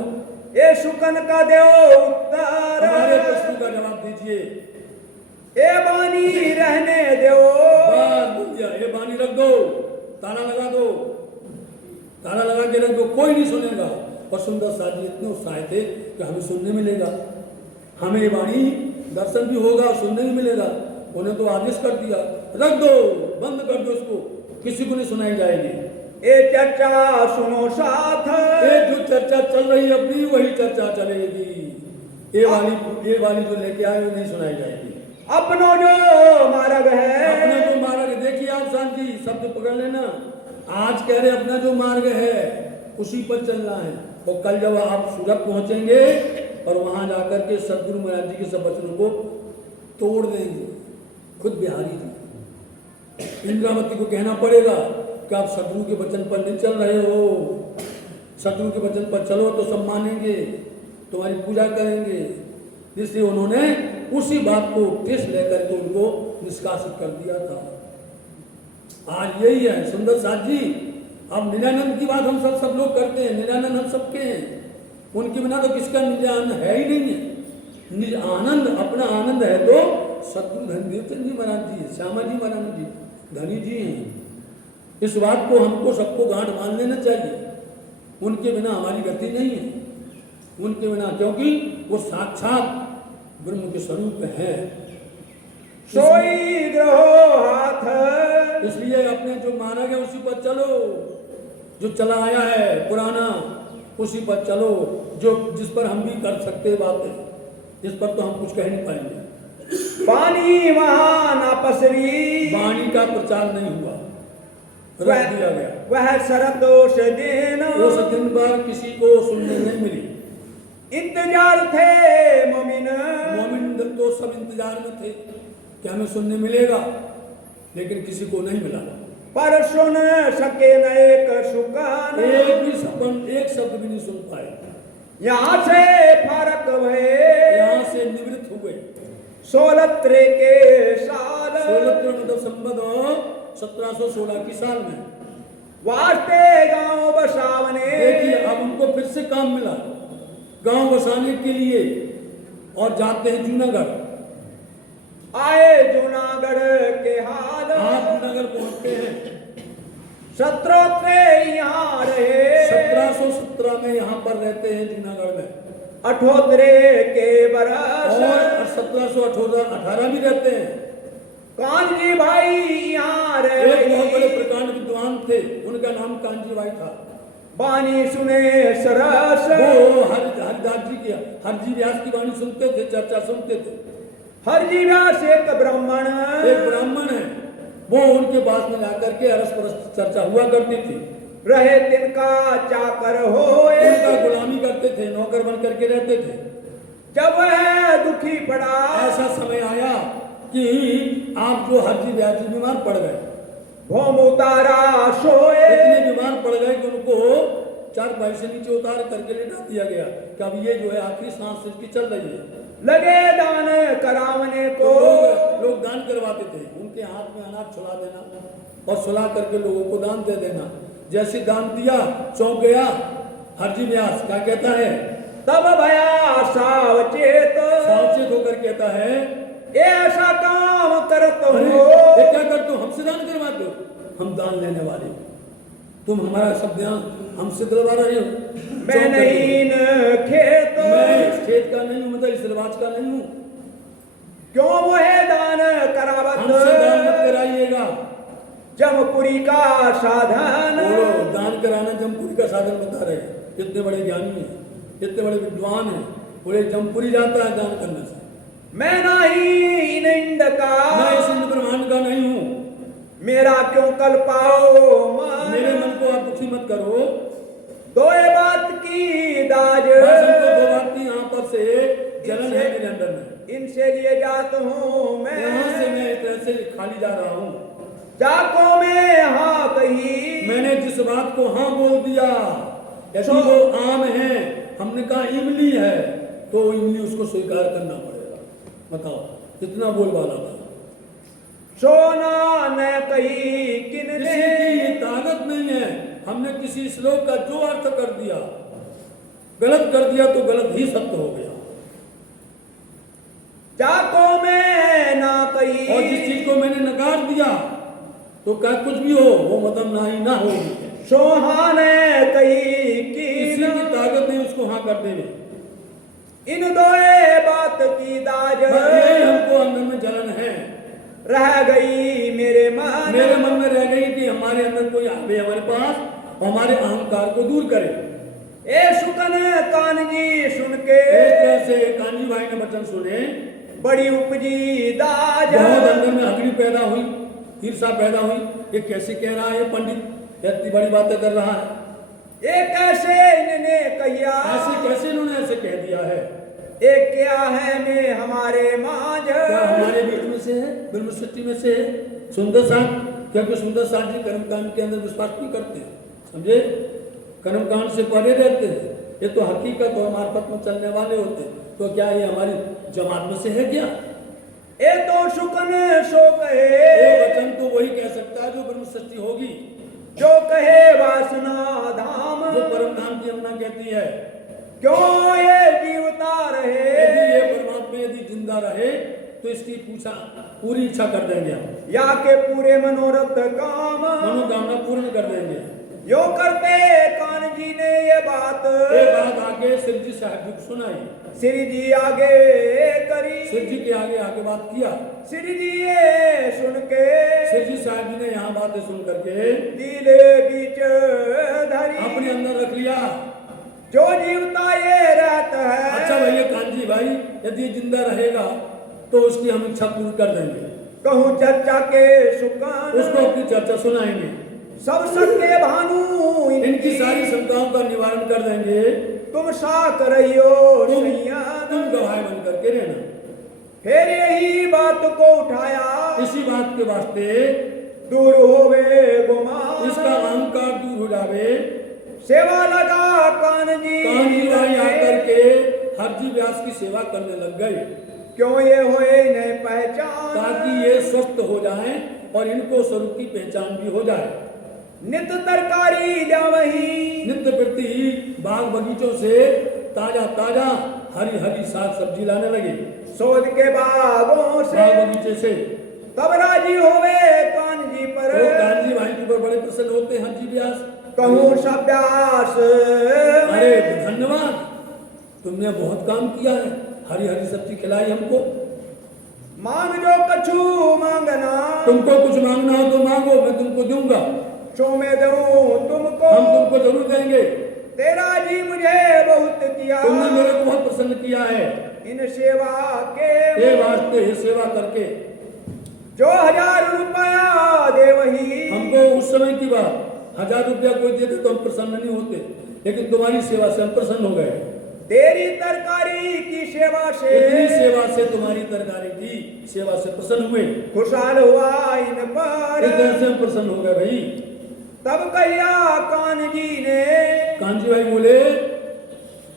ये सुकन का दो उत्तर। हमारे प्रश्न का जवाब दीजिए। ए बानी रहने दो। बस बोल दिया, ये बानी रख दो, ताला लगा दो, ताला लगा के रख दो, कोई नहीं सुनेगा। और सुंदर साथ जी इतने उत्साहित थे कि हमें सुनने मिलेगा, हमें ये वाणी दर्शन भी होगा, सुनने भी मिलेगा। उन्हें तो आदेश कर दिया, रख दो, बंद कर दो इसको, किसी को नहीं सुनाई जाएगी। ए चर्चा सुनो साथ। जो चर्चा चल रही है अपनी वही चर्चा चलेगी। ये वाली जो लेके आए वो नहीं सुनाई जाएगी। अपनो जो मार्ग है। अपना जो मार्ग, देखिए आप शांत जी शब्द पकड़ लेना। आज कह रहे अपना जो मार्ग है उसी पर चलना है। और कल जब आप सूरत पहुंचेंगे और वहां जाकर के सदगुरु महाराज जी के सब वचनों को तोड़ देंगे। खुद बिहारी जी इंद्रावती को कहना पड़ेगा कि आप सदगुरु के वचन पर नहीं चल रहे हो। सदगुरु के वचन पर चलो तो सब मानेंगे, तुम्हारी पूजा करेंगे। इसलिए उन्होंने उसी बात को ठेस लेकर के उनको निष्कासित कर दिया था। आज यही है सुंदर साथ जी। अब निरानंद की बात हम सब लोग करते हैं, निरानंद हम सबके हैं। उनके बिना तो किसका निरानंद है ही नहीं है। आनंद अपना आनंद है तो सतगुरु धनदेव चंद जी महाराज जी, श्यामा जी महाराज जी, धनी जी हैं। इस बात को हमको सबको गांठ मान लेना चाहिए। उनके बिना हमारी गति नहीं है। उनके बिना, क्योंकि वो साक्षात ब्रह्म के स्वरूप है। सोई ग्रहो हाथ। इसलिए अपने जो माना गया उसी पर चलो, जो चला आया है पुराना उसी पर चलो, जो जिस पर हम भी कर सकते बातें, इस पर तो हम कुछ कह नहीं पाएंगे। पानी वहां न पसरी, वाणी का प्रचार नहीं हुआ, रख दिया गया। वह सरदोष दिन, उस दिन पर किसी को सुनने नहीं मिली। इंतजार थे मोमिन, मोमिन तो सब इंतजार में थे कि हमें सुनने मिलेगा, लेकिन किसी को नहीं मिला। पर सुन सके न एक सुकान, एक शब्द भी नहीं सुन पाए। यहाँ से फरक भये, यहाँ से निवृत्त हुए। 16 के साल, 16 मतलब संबत 1716 की साल में वास्ते गांव बसावने। देखिए अब उनको फिर से काम मिला गांव बसाने के लिए, और जाते हैं जूनागढ़। आए जूनागढ़ के हाल, आप जूनागढ़ पहुंचते हैं। 17 यहाँ रहे, 1717 में यहाँ पर रहते हैं जूनागढ़ में। 78 के बरस, और 1718 भी रहते हैं। कानजी भाई यहाँ एक बहुत बड़े रहे, प्रकांड विद्वान थे, उनका नाम कांजी भाई था। बानी सुने सरस, वो हरिदास जी की, हरजी व्यास की वाणी सुनते थे, चर्चा सुनते थे। हरजी व्यास एक ब्राह्मण, एक ब्राह्मण है, वो उनके पास में जाकर के अरस परस चर्चा हुआ करती थी। रहे तिनका चाकर होए, उनका गुलामी करते थे, नौकर बन करके रहते थे। जब वह दुखी पड़ा, ऐसा समय आया कि आप जो हरजी व्यास जी बीमार पड़ गए, भोम उतारा सोए, इतने बीमार पड़ गए कि उनको 4 पैर से नीचे उतार करके लेटा दिया गया कि अब ये जो है आखिरी सांस इसकी चल रही है। लगे दान करावने को, तो लोग दान करवाते थे, उनके हाथ में अनाज छुला देना और सुला करके लोगों को दान दे देना। जैसे दान दिया चौंक गया हरजी व्यास, क्या कहता है, तब भया सावचेत, सावचेत होकर कहता है, ऐसा काम करते अरे हो, ये क्या करते हो, हमसे दान करवाते हो, हम दान लेने वाले हो, तुम हमारा सब ध्यान हमसे दिलवा रहे हो। मैं नहीं न खेत, मैं इस खेत का नहीं हूँ, मतलब इस रिवाज का नहीं हूँ, क्यों मोहे दान करावत, हमसे दान मत कराइएगा। जमपुरी का साधन, बोलो, दान कराना जमपुरी का साधन बता रहे हैं। इतने बड़े ज्ञानी हैं, इतने बड़े विद्वान हैं, बोले जमपुरी जाता है दान करने से। मैं नहीं इंद का, मैं इस इंद्र ब्रह्मांड का नहीं हूँ, मेरा क्यों कल पाओ मन, मेरे मन को आप दुखी मत करो। दो बात की दाज, बस हमको 2 बात की यहाँ पर से जलन है मेरे अंदर में, इनसे लिए जात हूँ मैं, यहाँ से मैं इस तरह से खाली जा रहा हूँ। जाको में हाँ कही, मैंने जिस बात को हाँ बोल दिया, यदि वो आम है, हमने कहा इमली है, तो इमली उसको स्वीकार करना पड़ेगा। बताओ कितना बोलबाला था। सोना न कही किन किसी की ये ताकत नहीं है, हमने किसी श्लोक का जो अर्थ कर दिया, गलत कर दिया तो गलत ही सत्य हो गया। जाको में ना कही, और जिस चीज को मैंने नकार दिया तो क्या कुछ भी हो वो मतलब ना ही ना होगी। सोहा ने कही किसी कि की ताकत नहीं उसको हाँ कर देने। इन दोए बात की दाज, ये हमको अंदर में जलन है, रह गई मेरे मन, मेरे मन में रह गई कि हमारे अंदर कोई आवे हमारे पास और हमारे अहंकार को दूर करे। ए सुकन कानजी सुन के, एक तरह से कांजी भाई ने वचन सुने, बड़ी उपजी दाज, बहुत अंदर में हगड़ी पैदा हुई, ईर्षा पैदा हुई। ये कैसे कह रहा है पंडित, इतनी बड़ी बातें कर रहा है, ये कैसे इन्होंने कहिया, ऐसे कैसे इन्होंने ऐसे कह दिया है। एक क्या है में हमारे मांझ, क्या हमारे बीच में से है, ब्रह्म सृष्टि में से है सुंदर साथ? क्या कोई सुंदर साथ जी कर्मकांड के अंदर विश्वास नहीं करते, समझे, कर्मकांड से परे रहते हैं। ये तो हकीकत और मार्फत में चलने वाले होते हैं। तो क्या ये हमारी जमात में से है क्या? ए तो सुकन सो कहे, ये वचन तो वही कह सकता है जो ब्रह्म सृष्टि होगी, जो कहे वासना धाम, जो परम धाम की अम्मा कहती है। क्यों ये जीवता रहे, यदि ये परमात्मा यदि जिंदा रहे तो इसकी पूरी इच्छा कर देंगे हम, या के पूरे मनोरथ काम, मनोकामना पूर्ण कर देंगे। यो करते कान जी ने ये बात आगे सिर जी साहब जी को सुनाई। श्री जी आगे करी, सिर जी के आगे आगे बात किया। श्री जी ये सुन के सिर जी साहब जी ने यहाँ बातें सुन करके दिले बीच धरी, अपने अंदर रख लिया। जो जीवता ये रहता है। अच्छा भैया कांजी भाई, यदि ये जिंदा रहेगा तो उसकी हम इच्छा पूरी कर देंगे। कहूँ चर्चा के सुकान, उसको अपनी चर्चा सुनाएंगे। सब सत्य भानु इनकी सारी शंकाओं का निवारण कर देंगे। तुम साथ रहियो सैया, तुम गवाह बन करके रहना। फिर यही बात को उठाया, इसी बात के वास्ते दूर होवे गुमान, इसका अहंकार दूर हो जावे। सेवा लगा कान जी भाई आकर के हरजी व्यास की सेवा करने लग गए। क्यों ये होए न पहचान, ताकि ये स्वस्थ हो जाएं और इनको स्वरूप की पहचान भी हो जाए। नित तरकारी वही, नित्य प्रति बाग बगीचों से ताजा ताजा हरी हरी साग सब्जी लाने लगे। सोध के बागों से बाग बगीचे से तब राजी होवे कान जी पर, वो कानजी भाई के ऊपर बड़े प्रसन्न होते हैं हरजी व्यास। कहूँ सब्यास, अरे धन्यवाद, तुमने बहुत काम किया है, हरी हरी सब्जी खिलाई हमको। मांग जो कछु मांगना, तुमको कुछ मांगना हो तो मांगो, मैं तुमको दूंगा। सो मैं दूं तुमको, हम तुमको जरूर देंगे। तेरा जी मुझे बहुत किया, तुमने मेरे को बहुत प्रसन्न किया है इन सेवा के ये वास्ते, ये सेवा करके। जो 1000 रुपया दे वही, हमको उस समय की बात 1000 रुपया कोई देते तो हम प्रसन्न नहीं होते, लेकिन तुम्हारी सेवा से हम प्रसन्न हो गए। तेरी तरकारी की सेवा से, इतनी सेवा से, तुम्हारी तरकारी की सेवा से प्रसन्न हुए, खुशहाल हुआ इन पर। इस तरह से हम प्रसन्न हो गए भाई। तब कहिया कान जी ने, कांजी भाई बोले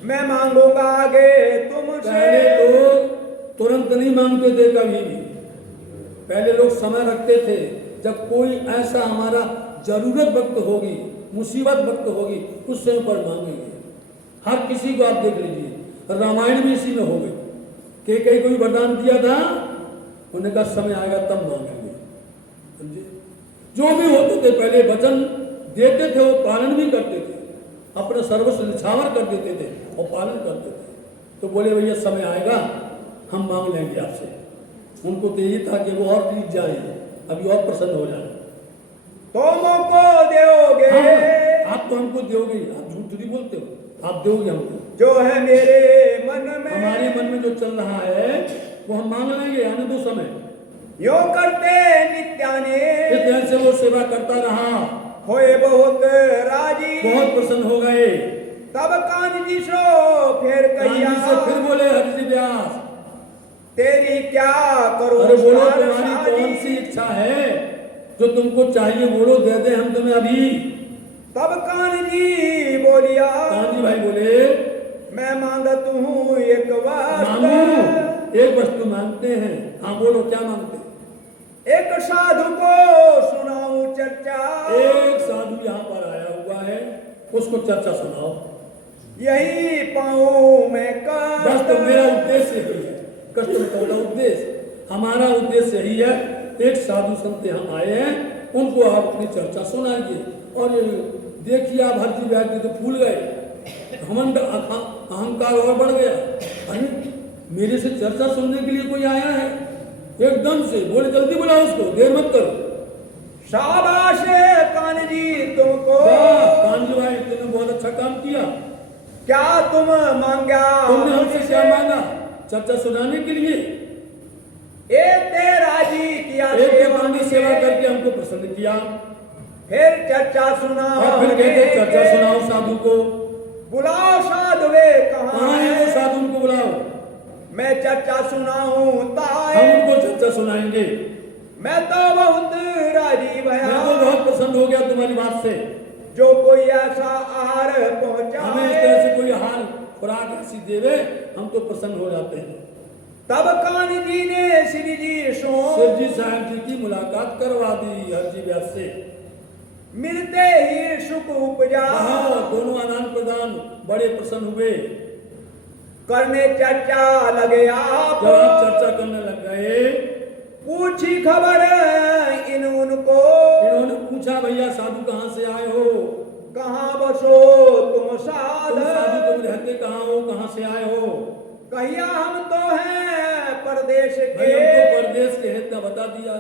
मैं मांगूंगा आगे तुमसे। पहले लोग तुरंत नहीं मांगते थे कभी भी, पहले लोग समय रखते थे। जब कोई ऐसा हमारा जरूरत वक्त होगी, मुसीबत वक्त होगी, उस समय पर मांगेंगे। हर किसी को आप देख लीजिए, रामायण में इसी में हो गई। कई कोई वरदान दिया था, उन्हें कहा समय आएगा तब मांगेंगे। समझे? जो भी होते थे पहले वचन देते थे, वो पालन भी करते थे, अपना सर्वस्व निछावर कर देते थे और पालन करते थे। तो बोले भैया समय आएगा हम मांग लेंगे आपसे। उनको तो यही था कि वो और जीत जाए, अभी और प्रसन्न हो जाए। तुम को दोगे, हाँ, आप तो हमको दोगे, आप झूठ नहीं बोलते हो, आप दोगे हमको। जो है मेरे मन में, हमारे मन में जो चल रहा है वो हम मांग लेंगे, आने दो समय। यो करते नित्याने, इस तरह से वो सेवा करता रहा, होए बहुत राजी, बहुत प्रसन्न हो गए। तब कान जी सो फिर कहिया, से फिर बोले हरजी व्यास, तेरी क्या करो। अरे बोलो तुम्हारी कौन सी इच्छा है जो तुमको चाहिए, बोलो दे दे हम तुम्हें अभी। तब कान जी बोलिया, कांजी भाई बोले मैं मांगत हूँ एक मांगू, वस्तु, एक वस्तु मांगते हैं। हाँ बोलो क्या मांगते? एक साधु को सुनाऊं चर्चा, एक साधु यहाँ पर आया हुआ है, उसको चर्चा सुनाओ। यही पाऊं मैं कष्ट। बस तो मेरा उद्देश्य यही है, कष्ट में तो उद्देश्य, हमारा उद्देश्य यही है। एक साधु संत यहाँ आए हैं, उनको आप अपनी चर्चा सुनाइए। और देखिए आप हरजी व्यास जी तो फूल गए, घमंड अहंकार और बढ़ गया। अरे मेरे से चर्चा सुनने के लिए कोई आया है, एकदम से बोले जल्दी बुलाओ उसको, देर मत करो। शाबाश कान जी तुमको, कांजी भाई तुमने बहुत अच्छा काम किया। क्या तुम मांगा, तुमने हमसे क्या मांगा? चर्चा सुनाने के लिए। एक तेरा जी किया, सेवा करके हमको प्रसन्न किया। फिर चर्चा सुना, और फिर कहते चर्चा सुनाओ साधु को। बुलाओ साधु वे कहाँ है वो साधु, उनको बुलाओ। मैं चर्चा सुनाऊं ताए, हम उनको चर्चा सुनाएंगे। मैं तो बहुत राजी भया, मैं तो बहुत प्रसन्न हो गया तुम्हारी बात से। जो कोई ऐसा आहार पहुंचा, हमें इस तरह से कोई आहार खुराक ऐसी देवे, हम तो प्रसन्न हो जाते हैं। तब कान जी ने श्री जी शिव जी साहब जी की मुलाकात करवा दी हरजी व्यास से। मिलते ही सुख उपजा, दोनों आदान प्रदान, बड़े प्रसन्न हुए। करने चर्चा लगे आप, जब आप चर्चा करने लग गए, पूछी खबर इन उनको, इन्होंने पूछा भैया साधु कहाँ से आए हो? भैया हम तो हैं परदेश भाई के, हमको परदेश के हित बता दिया,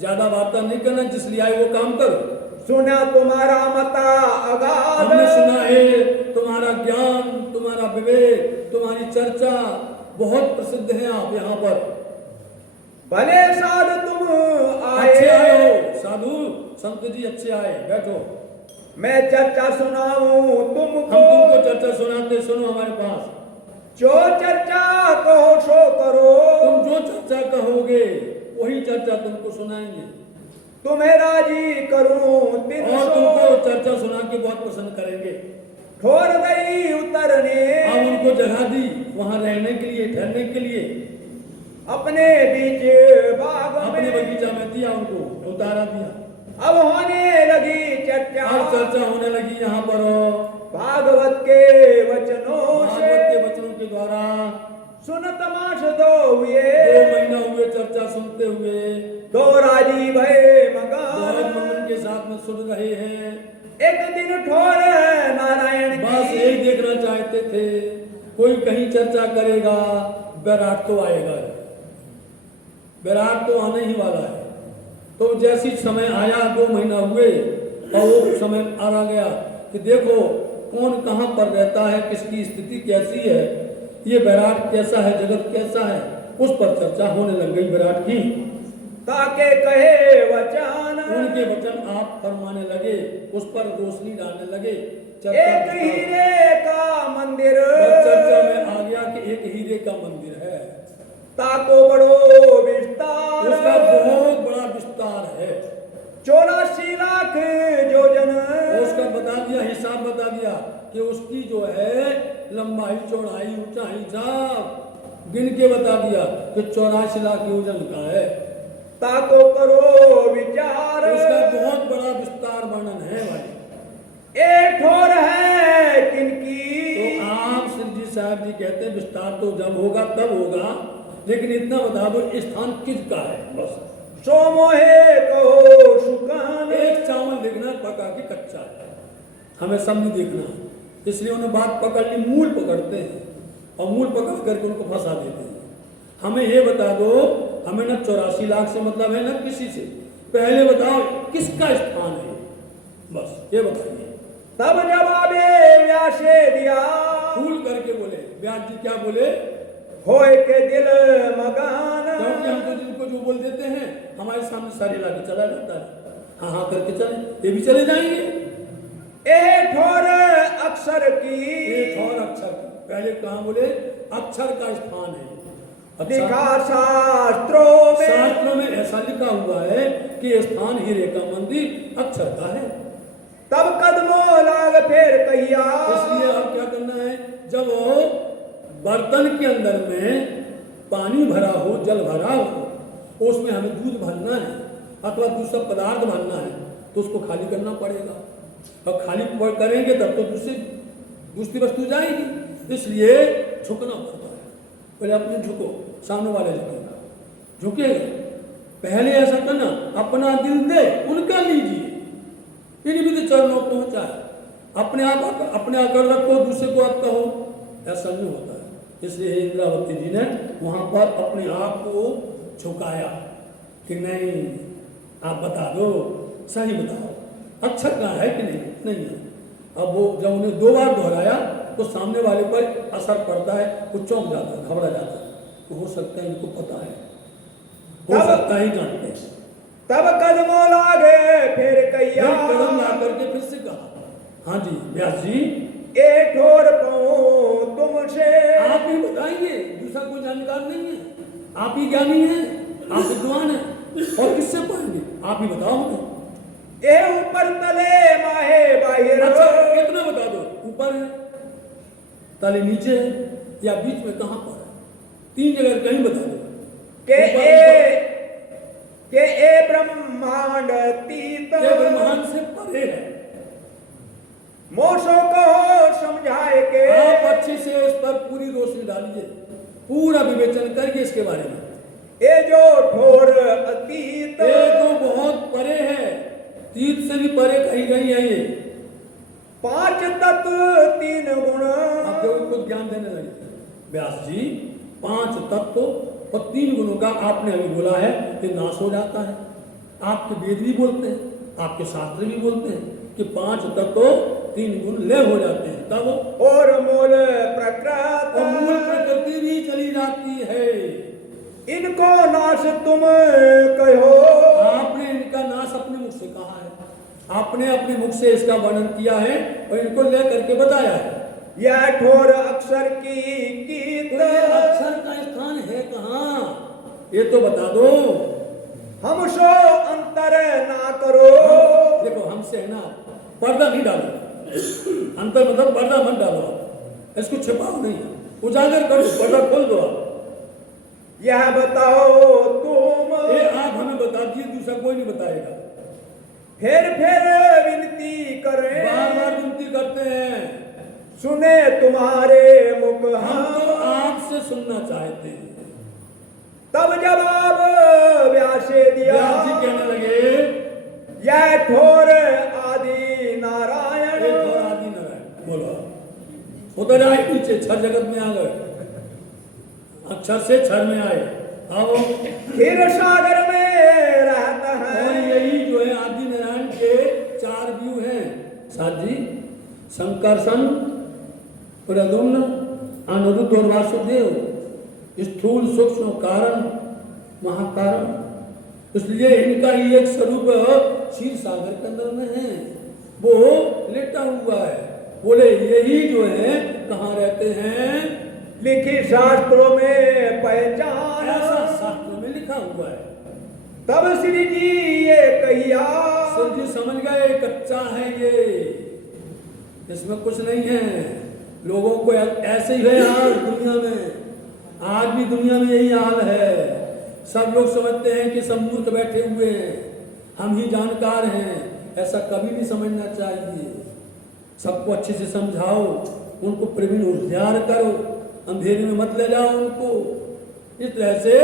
ज्यादा वार्ता नहीं करना, जिसलिए आए वो काम करो। सुना तुम्हारा मता अगाध, हमने सुना है तुम्हारा ज्ञान, तुम्हारा विवेक, तुम्हारी चर्चा बहुत प्रसिद्ध है आप यहाँ पर। भले साधु तुम अच्छे आए आए, हो साधु संत जी, अच्छे आए, बैठो। मैं चर्चा सुनाऊं हम तुमको, तुमको चर्चा सुनाते, सुनो हमारे पास। जो चर्चा कहो सो करो, तुम जो चर्चा कहोगे वही चर्चा तुमको सुनाएंगे, तुम्हें राजी करूं दिन और सो, तुमको चर्चा सुना के बहुत पसंद करेंगे। ठोर गई उतरने, अब उनको जगह दी वहां रहने के लिए, ठहरने के लिए, अपने बीच बाग अपने में, बगीचा में दिया, उनको उतारा दिया। अब होने लगी चर्चा, अब चर्चा होने लगी यहाँ पर भागवत के वचनों भागवत से, के वचनों के द्वारा। सुन तमाश दो हुए, 2 महीना हुए चर्चा सुनते हुए, दो राजी भय बहुत मगन, मनन के साथ में सुन रहे हैं। एक दिन ठोर नारायण बस की, यही देखना चाहते थे, कोई कहीं चर्चा करेगा, बैराग तो आएगा, बैराग तो आने ही वाला है। तो जैसी समय आया, 2 महीना हुए और वो समय आ गया कि देखो कौन कहाँ पर रहता है, किसकी स्थिति कैसी है, ये बैराग कैसा है, जगत कैसा है, उस पर चर्चा होने लग गई बैराग की। ताके कहे वचन, उनके वचन आप फरमाने लगे, उस पर रोशनी डालने लगे। एक हीरे का मंदिर, चर्चा में आ गया कि एक हीरे का मंदिर है, ताको बड़ो विस्तार, उसका बहुत बड़ा विस्तार है, 84 लाख योजन, उसका बता दिया, हिसाब बता दिया कि उसकी जो है लंबाई, चौड़ाई, ऊंचाई सब गिन के बता दिया कि 84 लाख योजन का है। ताको करो विचार, उसका बहुत बड़ा विस्तार वर्णन है भाई। एक ठोर है किनकी, तो आप श्री जी साहब जी कहते हैं विस्तार तो जब होगा तब होगा, लेकिन इतना बता दो स्थान किसका है बस। सो मोहे कहो सुकान, एक चावल देखना पका के कच्चा है, हमें सब नहीं देखना, इसलिए उन्हें बात पकड़ ली, मूल पकड़ते हैं और मूल पकड़ करके उनको फंसा देते हैं। हमें ये बता दो, हमें न 84 लाख से मतलब है न किसी से, पहले बताओ किसका स्थान है, बस ये बताइए। तब जवाबे व्यासे दिया, फूल करके बोले व्यास जी, क्या बोले? होए के दिल मगान, क्योंकि हम तो जिनको जो बोल देते हैं हमारे सामने सारे लाके चला जाता है, हाँ हाँ करके चले, ये भी चले जाएंगे। ए ठोर अक्षर की, एक और अक्षर, पहले कहाँ बोले अक्षर का स्थान है, लिखा शास्त्रों में, शास्त्रों में ऐसा लिखा हुआ है कि ये स्थान हीरे का मंदिर अक्षर का है। तब कदमों लाग फेर कहिया, इसलिए अब क्या करना है, जब बर्तन के अंदर में पानी भरा हो, जल भरा हो, उसमें हमें दूध भरना है अथवा दूसरा पदार्थ भरना है, तो उसको खाली करना पड़ेगा, और खाली करेंगे तब तो दूसरी वस्तु जाएगी, इसलिए झुकना पड़ता है। पहले अपने झुको, सामने वाले झुकेगा, झुकेगा, पहले ऐसा करना, अपना दिल दे उनका लीजिए, इन विधि चरणों पहुंचा है, अपने आप अपने आकर रखो, दूसरे को आप कहो, ऐसा नहीं होता है। इसलिए इंद्रावती जी ने वहां पर अपने आप को झुकाया कि नहीं, आप बता दो, सही बताओ अक्षर कहाँ है कि नहीं है। अब वो जब उन्हें 2 बार दोहराया तो सामने वाले पर असर पड़ता है, वो चौंक जाता है, घबरा जाता है, तो हो सकता है इनको पता है, हो सकता ही जानते हैं। तब कदमों लागे फिर कहिया, कदम ला करके फिर से कहा, हाँ जी व्यास जी, ए ठोर पाऊं तुमसे, आप ही बताएंगे, दूसरा कोई जानकार नहीं है, आप ही ज्ञानी हैं, आप विद्वान हैं, और किससे पाएंगे, आप ही बताओ हमें। ए ऊपर तले माहे बाहिर, अच्छा कितना बता दो, ऊपर है, तले नीचे है, या बीच में कहाँ पर है, 3 जगह कहीं बता दो। के ए ब्रह्मांड तीत, ये ब्रह्मांड से परे है। मोशो को समझाए के, आप अच्छे से इस पर पूरी रोशनी डालिए, पूरा विवेचन करके इसके बारे में। ए जो ठोर अतीत, ये तो बहुत परे है, तीत से भी परे कहीं कहीं है ये। 5 तत्व 3 गुण, आप लोगों को ज्ञान देने लगे व्यास जी, 5 तत्व और 3 गुणों का आपने अभी बोला है कि नाश हो जाता है। आपके वेद भी बोलते हैं, आपके शास्त्र भी बोलते हैं कि 5 तत्व 3 गुण लय हो जाते हैं, तब और मूल और मूल प्रकृति प्रकृति भी चली जाती है। इनको नाश तुम कहो। आपने इनका नाश अपने मुख से कहा है, आपने अपने मुख से इसका वर्णन किया है और इनको ले करके बताया है। यह ठोर अक्षर की तो ये अक्षर का स्थान है कहाँ, ये तो बता दो। हम सो अंतर ना करो। देखो हमसे है ना, पर्दा नहीं डालो, अंतर मतलब पर्दा मत डालो, इसको छिपाओ नहीं, उजागर करो, पर्दा खोल दो आप। यह बताओ तुम। ये आप हमें बता दिए, दूसरा कोई नहीं बताएगा। फिर विनती करें, बार बार विनती करते हैं, सुने तुम्हारे मुख हम तो आपसे सुनना चाहते हैं। तब जवाब व्यासे दिया। व्यास जी कहने लगे, यह ठोर आदि नारायण। ये ठोर आदि नारायण बोलो, उधर आए पीछे, छर जगत में आ गए, अक्षर से छर में आए। आओ, क्षीर सागर में रहता है। और यही जो है आदि नारायण के 4 व्यू हैं साथ जी, संकर्षण, प्रद्युम्न, अनिरुद्ध और वासुदेव, स्थूल सूक्ष्म कारण महाकारण। इसलिए इनका ही एक स्वरूप क्षीर सागर के अंदर में है, वो लेटा हुआ है। बोले यही जो है कहाँ रहते हैं, लिखी शास्त्रों में पहचान। ऐसा शास्त्रों में लिखा हुआ है। तब श्री जी ये कहिया। श्री जी समझ गए कच्चा है ये, इसमें कुछ नहीं है। लोगों को ऐसे ही है हाल दुनिया में, आज भी दुनिया में यही हाल है। सब लोग समझते हैं कि सब मूर्ख बैठे हुए हैं, हम ही जानकार हैं। ऐसा कभी नहीं समझना चाहिए। सबको अच्छे से समझाओ, उनको प्रवीण होशियार करो, अंधेरे में मत ले जाओ उनको। इस तरह से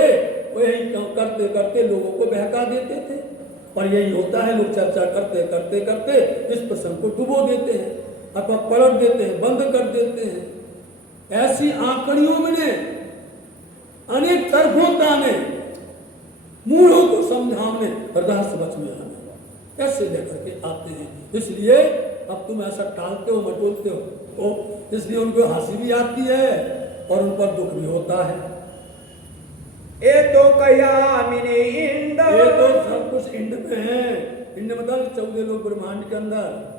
वो यही करते करते लोगों को बहका देते थे। और यही होता है, लोग चर्चा करते करते करते इस प्रसंग को डुबो देते हैं अथवा पलट देते हैं, बंद कर देते हैं। ऐसी आंकड़ियों में ने अनेक तरफों ताने, मूढ़ों को समझाने, रहस्य बच में आने कैसे लेकर के आते हैं। इसलिए अब तुम ऐसा टालते हो, मटोलते हो, इसलिए उनको हंसी भी आती है और उन पर दुख भी होता है। ये तो कया मिनी इंड। ये तो सब कुछ इंड में है। इंड मतलब 14 लोग ब्रह्मांड के अंदर।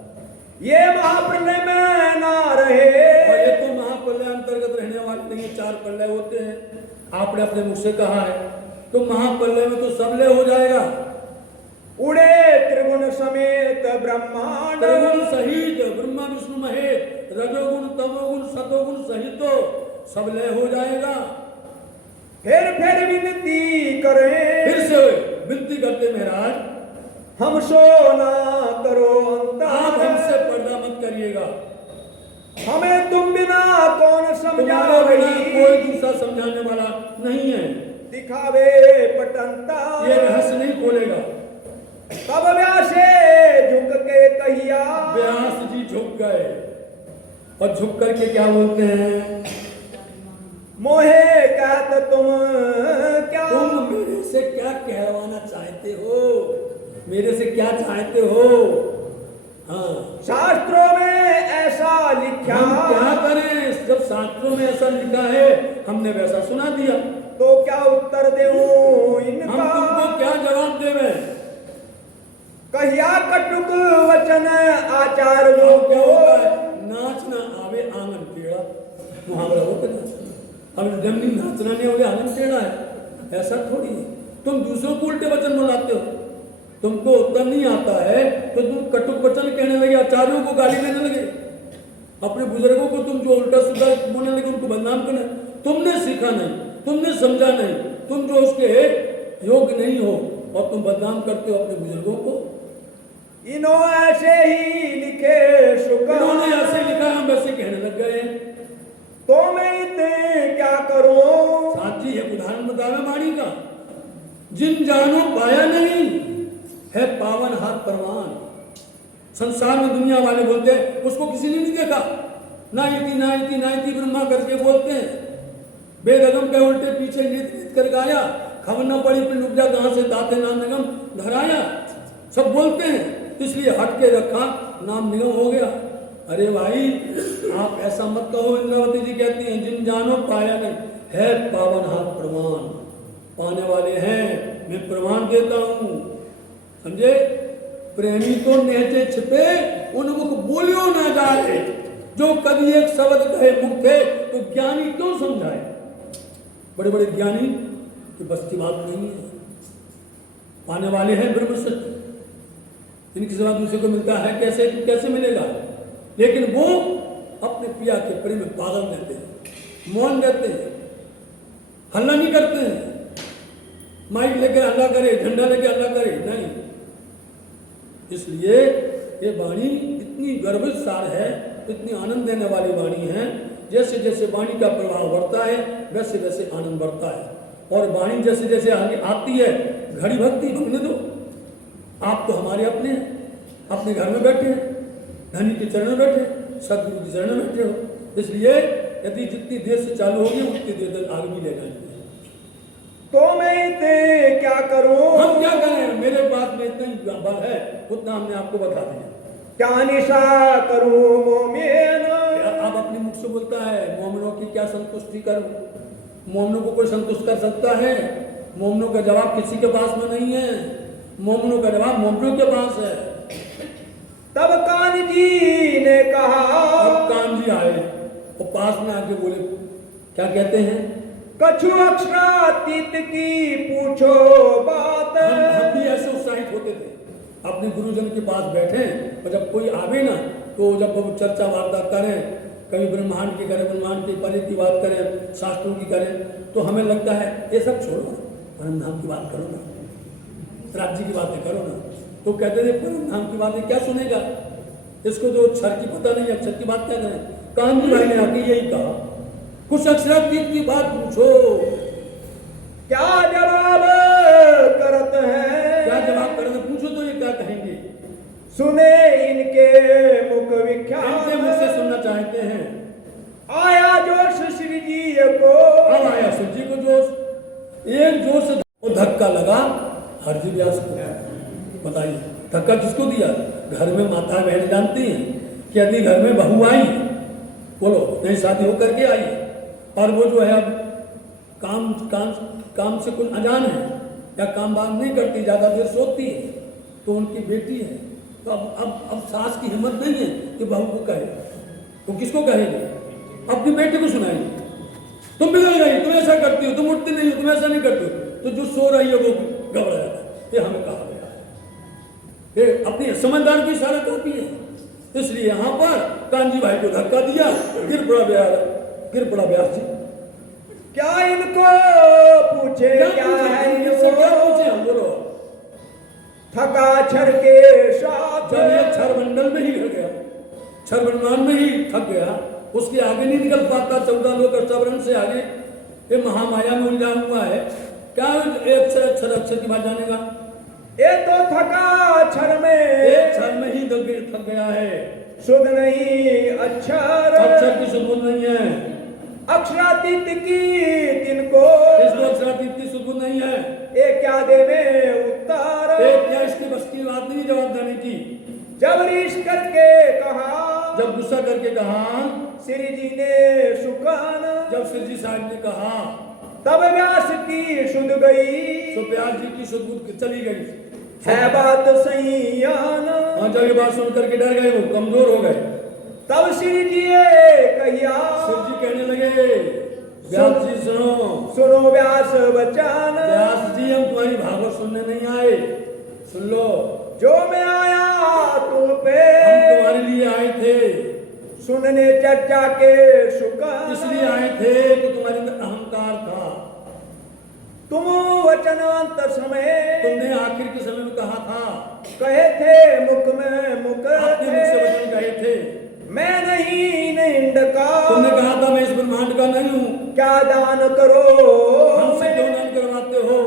ये महाप्रलय में ना रहे। और ये तो महाप्रलय अंतर्गत रहने वाले नहीं, 4 प्रलय होते हैं। आपने अपने मुख से कहा है, तो महाप्रलय में तो सब लय हो जाएगा। उड़े त्रिगुण समेत ब्रह्मांड। त्रिगुण सहित ब्रह्मा विष्णु महेश, रजोगुण तमोगुण सतोगुण सहित सब लय हो जाएगा। फिर विनती करें। फिर से विनती करते महाराज, हम सो ना करो आप अंतर। हमसे पर्दा मत करिएगा। हमें तुम बिना कौन तुम्हारे समझावे। बिना कोई दूसरा समझाने वाला नहीं है। दिखावे पटंता। ये रहस्य नहीं खोलेगा। तब व्यासे झुक के कहिया। व्यास जी झुक गए और झुक करके क्या बोलते हैं, मोहे कहत तुम क्या। तुम मेरे से क्या कहवाना चाहते हो, मेरे से क्या चाहते हो। हाँ, शास्त्रों में ऐसा लिखा। हम क्या करें, जब शास्त्रों में ऐसा लिखा है हमने वैसा सुना दिया, तो क्या उत्तर देऊं हम इनका। तुमको क्या जवाब देवे। कहिया कटुक वचन आचार्य क्या होता को। है, नाचना आवे आंगन टेढ़ा, मुहावरा होता है। अब जमनी नाचना नहीं हो गया आंगन टेढ़ा है, ऐसा थोड़ी है। तुम दूसरों को उल्टे वचन बुलाते हो, तुमको उत्तर नहीं आता है तो तुम कटुक वचन कहने लगे, आचार्यों को गाली देने लगे, अपने बुजुर्गों को तुम जो उल्टा सीधा बोलने लगे, उनको बदनाम करने। तुमने सीखा नहीं, तुमने समझा नहीं, तुम जो उसके योग्य नहीं हो और तुम बदनाम करते हो अपने बुजुर्गों को। इनो ऐसे ही लिखे शुक्र। इन्होंने ऐसे लिखा, हम वैसे कहने लग गए। तो मैं इतने क्या करूं। साथ ही एक उदाहरण बतावे वाणी का, जिन जानो पाया नहीं है पावन हाथ परवान। संसार में दुनिया वाले बोलते हैं उसको किसी ने नहीं देखा, ना इति ब्रह्मा करके बोलते हैं। बेदगम के उल्टे पीछे नीत नीत कर गाया, खबर न पड़ी पिंड उपजा कहां से दाते नाम निगम धराया। सब बोलते हैं, इसलिए हट के रखा, नाम निगम हो गया। अरे भाई आप ऐसा मत कहो। इंद्रावती जी कहती हैं जिन जानो पाया नहीं, है पावन हाथ प्रमाण, पाने वाले हैं, मैं प्रमाण देता हूं। समझे? प्रेमी तो नेचे छिपे उन्मुख बोलियो ना जाए, जो कभी एक शब्द कहे मुख थे, तो ज्ञानी क्यों समझाए। बड़े बड़े ज्ञानी की बस की बात नहीं है। पाने वाले हैं ब्रह्म सत्य, इनकी सिवा दूसरे को मिलता है कैसे? कैसे मिलेगा? लेकिन वो अपने पिया के प्रेम में पागल रहते हैं, मौन रहते हैं, हल्ला नहीं करते हैं। माइक लेके हल्ला करे, झंडा लेके हल्ला करे, नहीं। इसलिए ये वाणी इतनी गर्वित सार है, इतनी आनंद देने वाली वाणी है। जैसे जैसे वाणी का प्रभाव बढ़ता है वैसे वैसे आनंद बढ़ता है। और वाणी जैसे जैसे आगे आती है, घड़ी भक्ति भगने दो। आप तो हमारे अपने हैं, अपने घर में बैठे हैं, धनी के चरण में बैठे, सदगुरु के चरण में बैठे हो। इसलिए यदि जितनी देर से चालू होगी उतनी देर तक आगे भी ले जाएंगे। तो मैं इतने क्या करूं? हम क्या करें? मेरे पास में इतना ही बल है, उतना हमने आपको बता दिया। क्या निशा करूं मोमिन? आप अपने मुख से बोलता है मोमिनों की क्या संतुष्टि करूं। मोमिनों को कोई संतुष्ट कर सकता है? मोमिनों का जवाब किसी के पास में नहीं है। मोमिनों का जवाब मोमिनों के पास है। तब कान जी ने कहा, अब कान जी आए और पास में आके बोले, क्या कहते हैं? कछु अक्षरातीत की पूछो बात। हम भी ऐसे उत्साहित होते थे, अपने गुरुजन के पास बैठे और जब कोई आवे ना, तो जब वो चर्चा वार्ता करें, कभी ब्रह्मांड की करें, ब्रह्मांड की परि की बात करें, शास्त्रों की करें, तो हमें लगता है ये सब छोड़ो, परम धाम की बात करो ना, राज्य की बातें करो ना। तो कहते थे परम धाम की बातें क्या सुनेगा, इसको तो अक्षर की पता नहीं, अक्षर की बात क्या करें। कान जी भाई ने आके यही कहा, कुछ अक्षरातीत की बात पूछो। क्या जवाब करत है? क्या जवाब करते? पूछो तो ये क्या कहेंगे। सुने इनके मुख विख्यात, इनके मुख से सुनना चाहते हैं। आया जोश श्री जी को। अब आया श्री जी को जोश, एक जोश से वो धक्का लगा हरजी व्यास को। बताइए धक्का किसको दिया? घर में माता बहन जानती हैं कि यदि घर में बहू आई, बोलो नई शादी होकर के आई, और वो जो है अब काम काम काम से कुछ अजान है या काम बात नहीं करती, ज्यादा देर सोती है, तो उनकी बेटी है, तो अब सास की हिम्मत नहीं है कि बहू को कहे, तो किसको कहेगी? अपनी बेटी को सुनाएगी, तुम बिगड़ गई, तुम ऐसा करती हो, तुम उठती नहीं हो, तुम ऐसा नहीं करती हो। तो जो सो रही है वो घबरा जाता है, ये हमें कहा गया है, ये अपनी समझदार की इशारा करती है। इसलिए यहाँ पर कानजी भाई को धक्का दिया, गिर पड़ा व्यास जी। क्या इनको पूछे? क्या है इनसे क्या पूछे? हम बोलो। थका छर के साथ, जब ये क्षर मंडल में ही रह गया, क्षर ब्रह्मांड में ही थक गया, उसके आगे नहीं निकल पाता, 14 लोग अष्टावरण से आगे ये महामाया में उलझा हुआ है। क्या एक अक्षर की बात जानेगा? ये तो थका छर में, एक क्षर में ही थक गया है। सुध नहीं अक्षर, अक्षर की सुध नहीं है, अक्षरातीत की तिनको, इसको अक्षरातीत की सुध नहीं है। ये क्या देवे उत्तर? एक क्या इसकी बस की बात नहीं जवाब देने की। जब रीश करके कहा, जब गुस्सा करके कहा, श्री जी ने सुकान, जब श्री जी साहब ने कहा, तब व्यास की सुध गई, तो व्यास जी की सुध चली गई। है बात सही आना। हाँ, जब ये बात सुन करके डर गए, वो कमजोर हो गए। तब श्री जी कहिया, शिव जी कहने लगे, व्यास जी सुनो व्यास बचान। व्यास जी हम तुम्हारी भागवत सुनने नहीं आए, सुन लो, जो मैं आया तुम पे, हम तुम्हारे लिए आए थे, सुनने चर्चा के सुकान। इसलिए आए थे कि तुम्हारे अंदर अहंकार था। तुम वचनांत समय, तुमने आखिर के समय में कहा था, कहे थे मुख में मुख अपने मुख से वचन कहे थे, मैं नहीं निंद का। तुमने कहा था मैं इस ब्रह्मांड का नहीं हूँ, क्या दान करो हमसे क्यों दान करवाते हो?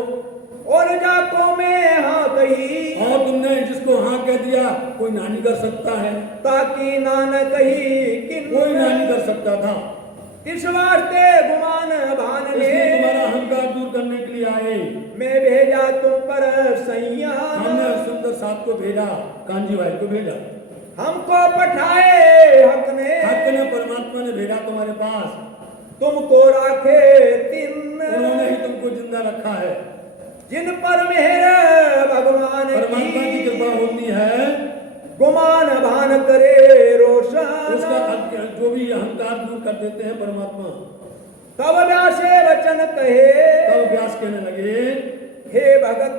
और जाको में हाँ कही, और तुमने जिसको हाँ कह दिया, कोई नानी कर सकता है? ताकि नान कही कि कोई नानी कर सकता था। इस वास्ते गुमान भान ले इसलिए तुम्हारा अहंकार दूर करने के लिए आए। मैं भेजा तुम पर संयान हमने सुंदर साहब को भेजा, कांजी भाई को भेजा, हमको पठाए हक हक ने ने परमात्मा ने भेजा तुम्हारे पास। तुमको राखे तिन उन्होंने ही तुमको जिंदा रखा है। जिन पर मेहर भगवान परमात्मा की कृपा होती है, गुमान भान करे रोशन उसका जो भी अहंकार दूर कर देते हैं परमात्मा। तब व्यासे वचन कहे तब व्यास कहने लगे, हे भगत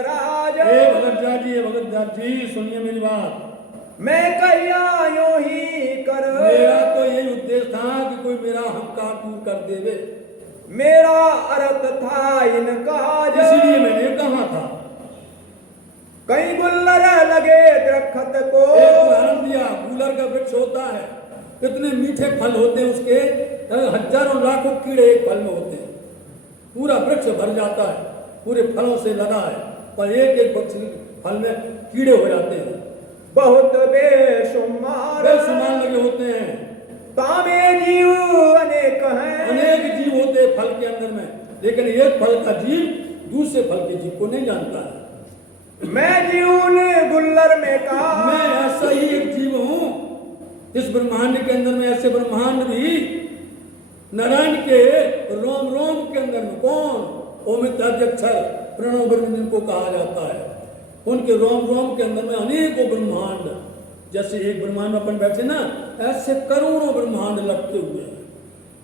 राज हे भगत जी, हे भगत जी सुनिए मेरी बात। मैं कहिया यूं ही कर मेरा तो यही उद्देश्य था कि कोई मेरा अहंकार दूर कर देवे, मेरा अर्थ था इनका इसलिए मैंने कहा था। कहीं गुल्लर लगे दरख्त को एक उदाहरण दिया, गूलर का वृक्ष होता है, कितने मीठे फल होते हैं उसके, हजारों लाखों कीड़े एक फल में होते हैं, पूरा वृक्ष भर जाता है, पूरे फलों से लदा है, पर एक एक फल में कीड़े हो जाते हैं, बहुत बेशुमार बेशुमार लगे होते हैं। तामे जीव अनेक हैं अनेक जीव होते हैं फल के अंदर में, लेकिन एक फल का जीव दूसरे फल के जीव को नहीं जानता है। मैं जीवन गुल्लर में का मैं ऐसा ही एक जीव हूं इस ब्रह्मांड के अंदर में। ऐसे ब्रह्मांड भी नारायण के रोम रोम के अंदर में कौन ओमिताध्यक्षर प्रणव ब्रह्म जिनको कहा जाता है, उनके रोम रोम के अंदर में अनेकों ब्रह्मांड, जैसे एक ब्रह्मांड में अपन बैठे ना, ऐसे करोड़ों ब्रह्मांड लटके हुए हैं,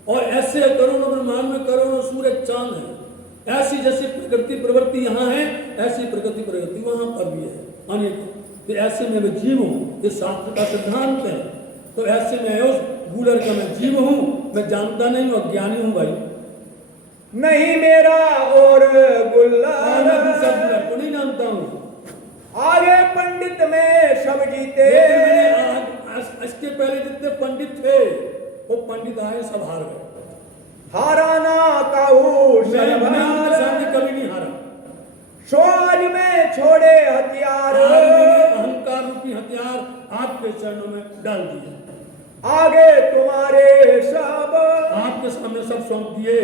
और ऐसे करोड़ों ब्रह्मांड में करोड़ों सूरज चांद हैं। ऐसी जैसी प्रकृति प्रवृत्ति यहाँ है, ऐसी प्रकृति प्रवृत्ति वहां पर भी है अनेकों। तो ऐसे में मैं जीव हूँ, ये शास्त्र का सिद्धांत है। तो ऐसे में उस गूलर का मैं जीव हूँ, मैं जानता नहीं हूँ, अज्ञानी हूँ भाई। नहीं मेरा और गुल्लर मैं दूसरा गूलर को नहीं जानता हूँ। आगे पंडित में सब जीते इसके पहले जितने पंडित थे वो पंडित आए सब हार गए। हारा ना मैं सामने कभी नहीं हारा। सोज में छोड़े हथियार अहंकार रूपी हथियार आपके चरणों में डाल दिए, आगे तुम्हारे सब आपके सामने सब सौंप दिए।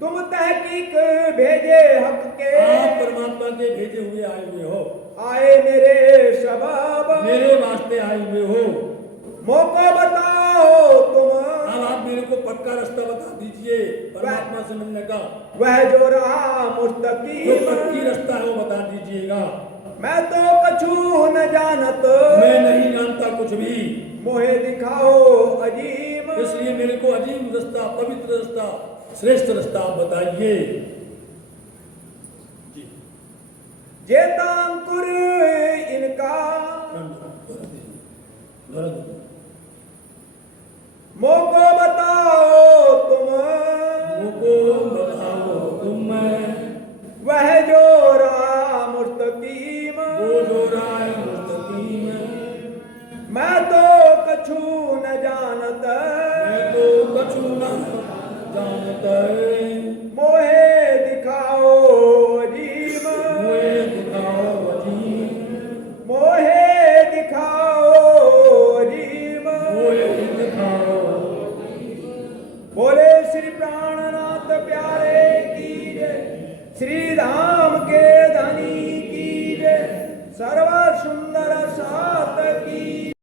तुम तहकीक भेजे हक के आप परमात्मा के भेजे हुए आए हुए हो, आए मेरे सबब मेरे वास्ते आए हुए हो। मौका बताओ तुम अब आप मेरे को पक्का रास्ता बता दीजिए परमात्मा से मिलने का। वह जो रहा जो मुस्तकीम पक्की रास्ता है वो बता दीजिएगा। मैं तो कछु न जानत मैं नहीं जानता कुछ भी, मोहे दिखाओ अजीम इसलिए मेरे को अजीम रास्ता, पवित्र रास्ता, श्रेष्ठ रास्ता आप बताइए। जेतांकुर इनका मोको बताओ तुम वह जो रहा मुस्तकीम वो जो राय मुस्तकीम मैं तो कछु न जानत मैं तो कछु न जानता मोहे दिखाओ अजीम मुझे दिखाओ अजीम मोहे दिखाओ अजीम मुझे दिखाओ। बोले श्री प्राणनाथ प्यारे की जय, श्री राम के धनी की जय, सर्व सुंदर सात की